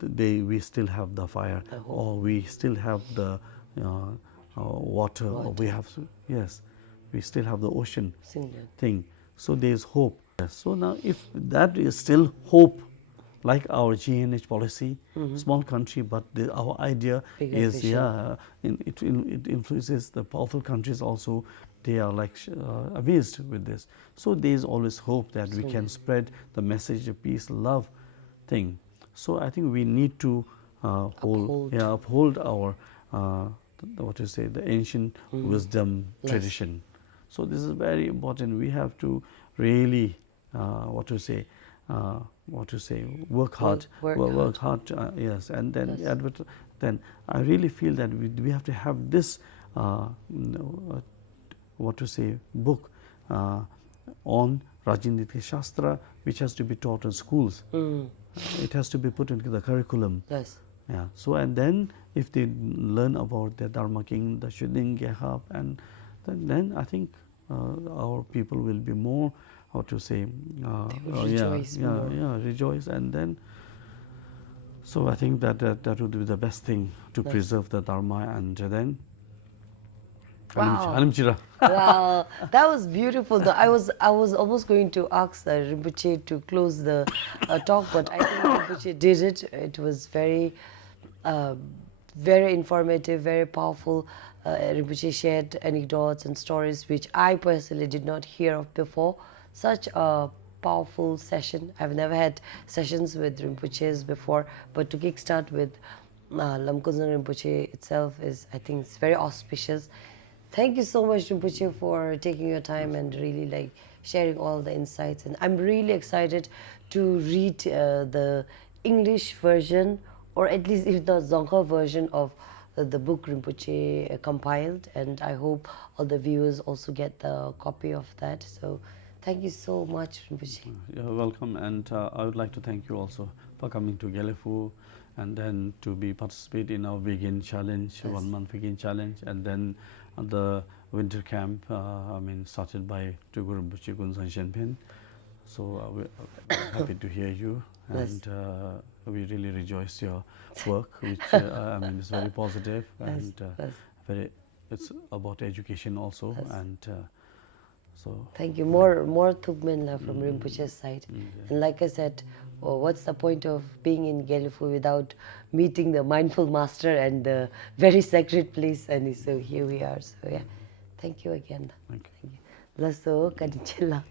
we still have the fire, or we still have the water, or we have, yes, we still have the ocean thing. So there is hope. So now if that is still hope, like our GNH policy, small country, but our idea is, it influences the powerful countries also. They are like amazed with this. So there is always hope that we can spread the message of peace, love thing. So I think we need to uphold our, what you say, the ancient wisdom tradition. So this is very important. We have to really, what to say, work hard, work hard. Yes, and then then I really feel that we have to have this, what to say, book on Rajniti Shastra, which has to be taught in schools. It has to be put into the curriculum. Yes. Yeah. So and then if they learn about the Dharma King, the Shudin Gehap, and then I think our people will be more, how to say, rejoice, and then. So I think that would be the best thing to preserve the Dharma, and then. Wow. Wow, that was beautiful. I was almost going to ask Rinpoche to close the talk, but I think Rinpoche did it. It was very, very informative, very powerful. Rinpoche shared anecdotes and stories which I personally did not hear of before. Such a powerful session. I've never had sessions with Rinpoches before, but to kickstart with Lama Kunzang Rinpoche itself is, I think, it's very auspicious. Thank you so much, Rinpoche, for taking your time and really like sharing all the insights. And I'm really excited to read the English version, or at least if the Dzongkha version of the book Rinpoche compiled. And I hope all the viewers also get the copy of that. So thank you so much, Rinpoche. You're welcome. And I would like to thank you also for coming to Gelefu and then to be participate in our vegan challenge, 1 month vegan challenge, and then the winter camp, started by Guru Rinpoche Kunzang Shenpen. So we're happy to hear you, and we really rejoice your work, which is very positive, and it's about education also, and so. Thank you. More Thukmenla from Rinpoche's side. And like I said, what's the point of being in Gelfu without meeting the mindful master and the very sacred place? And so here we are. So yeah, thank you again. Thank you. Lasso Kadichilla.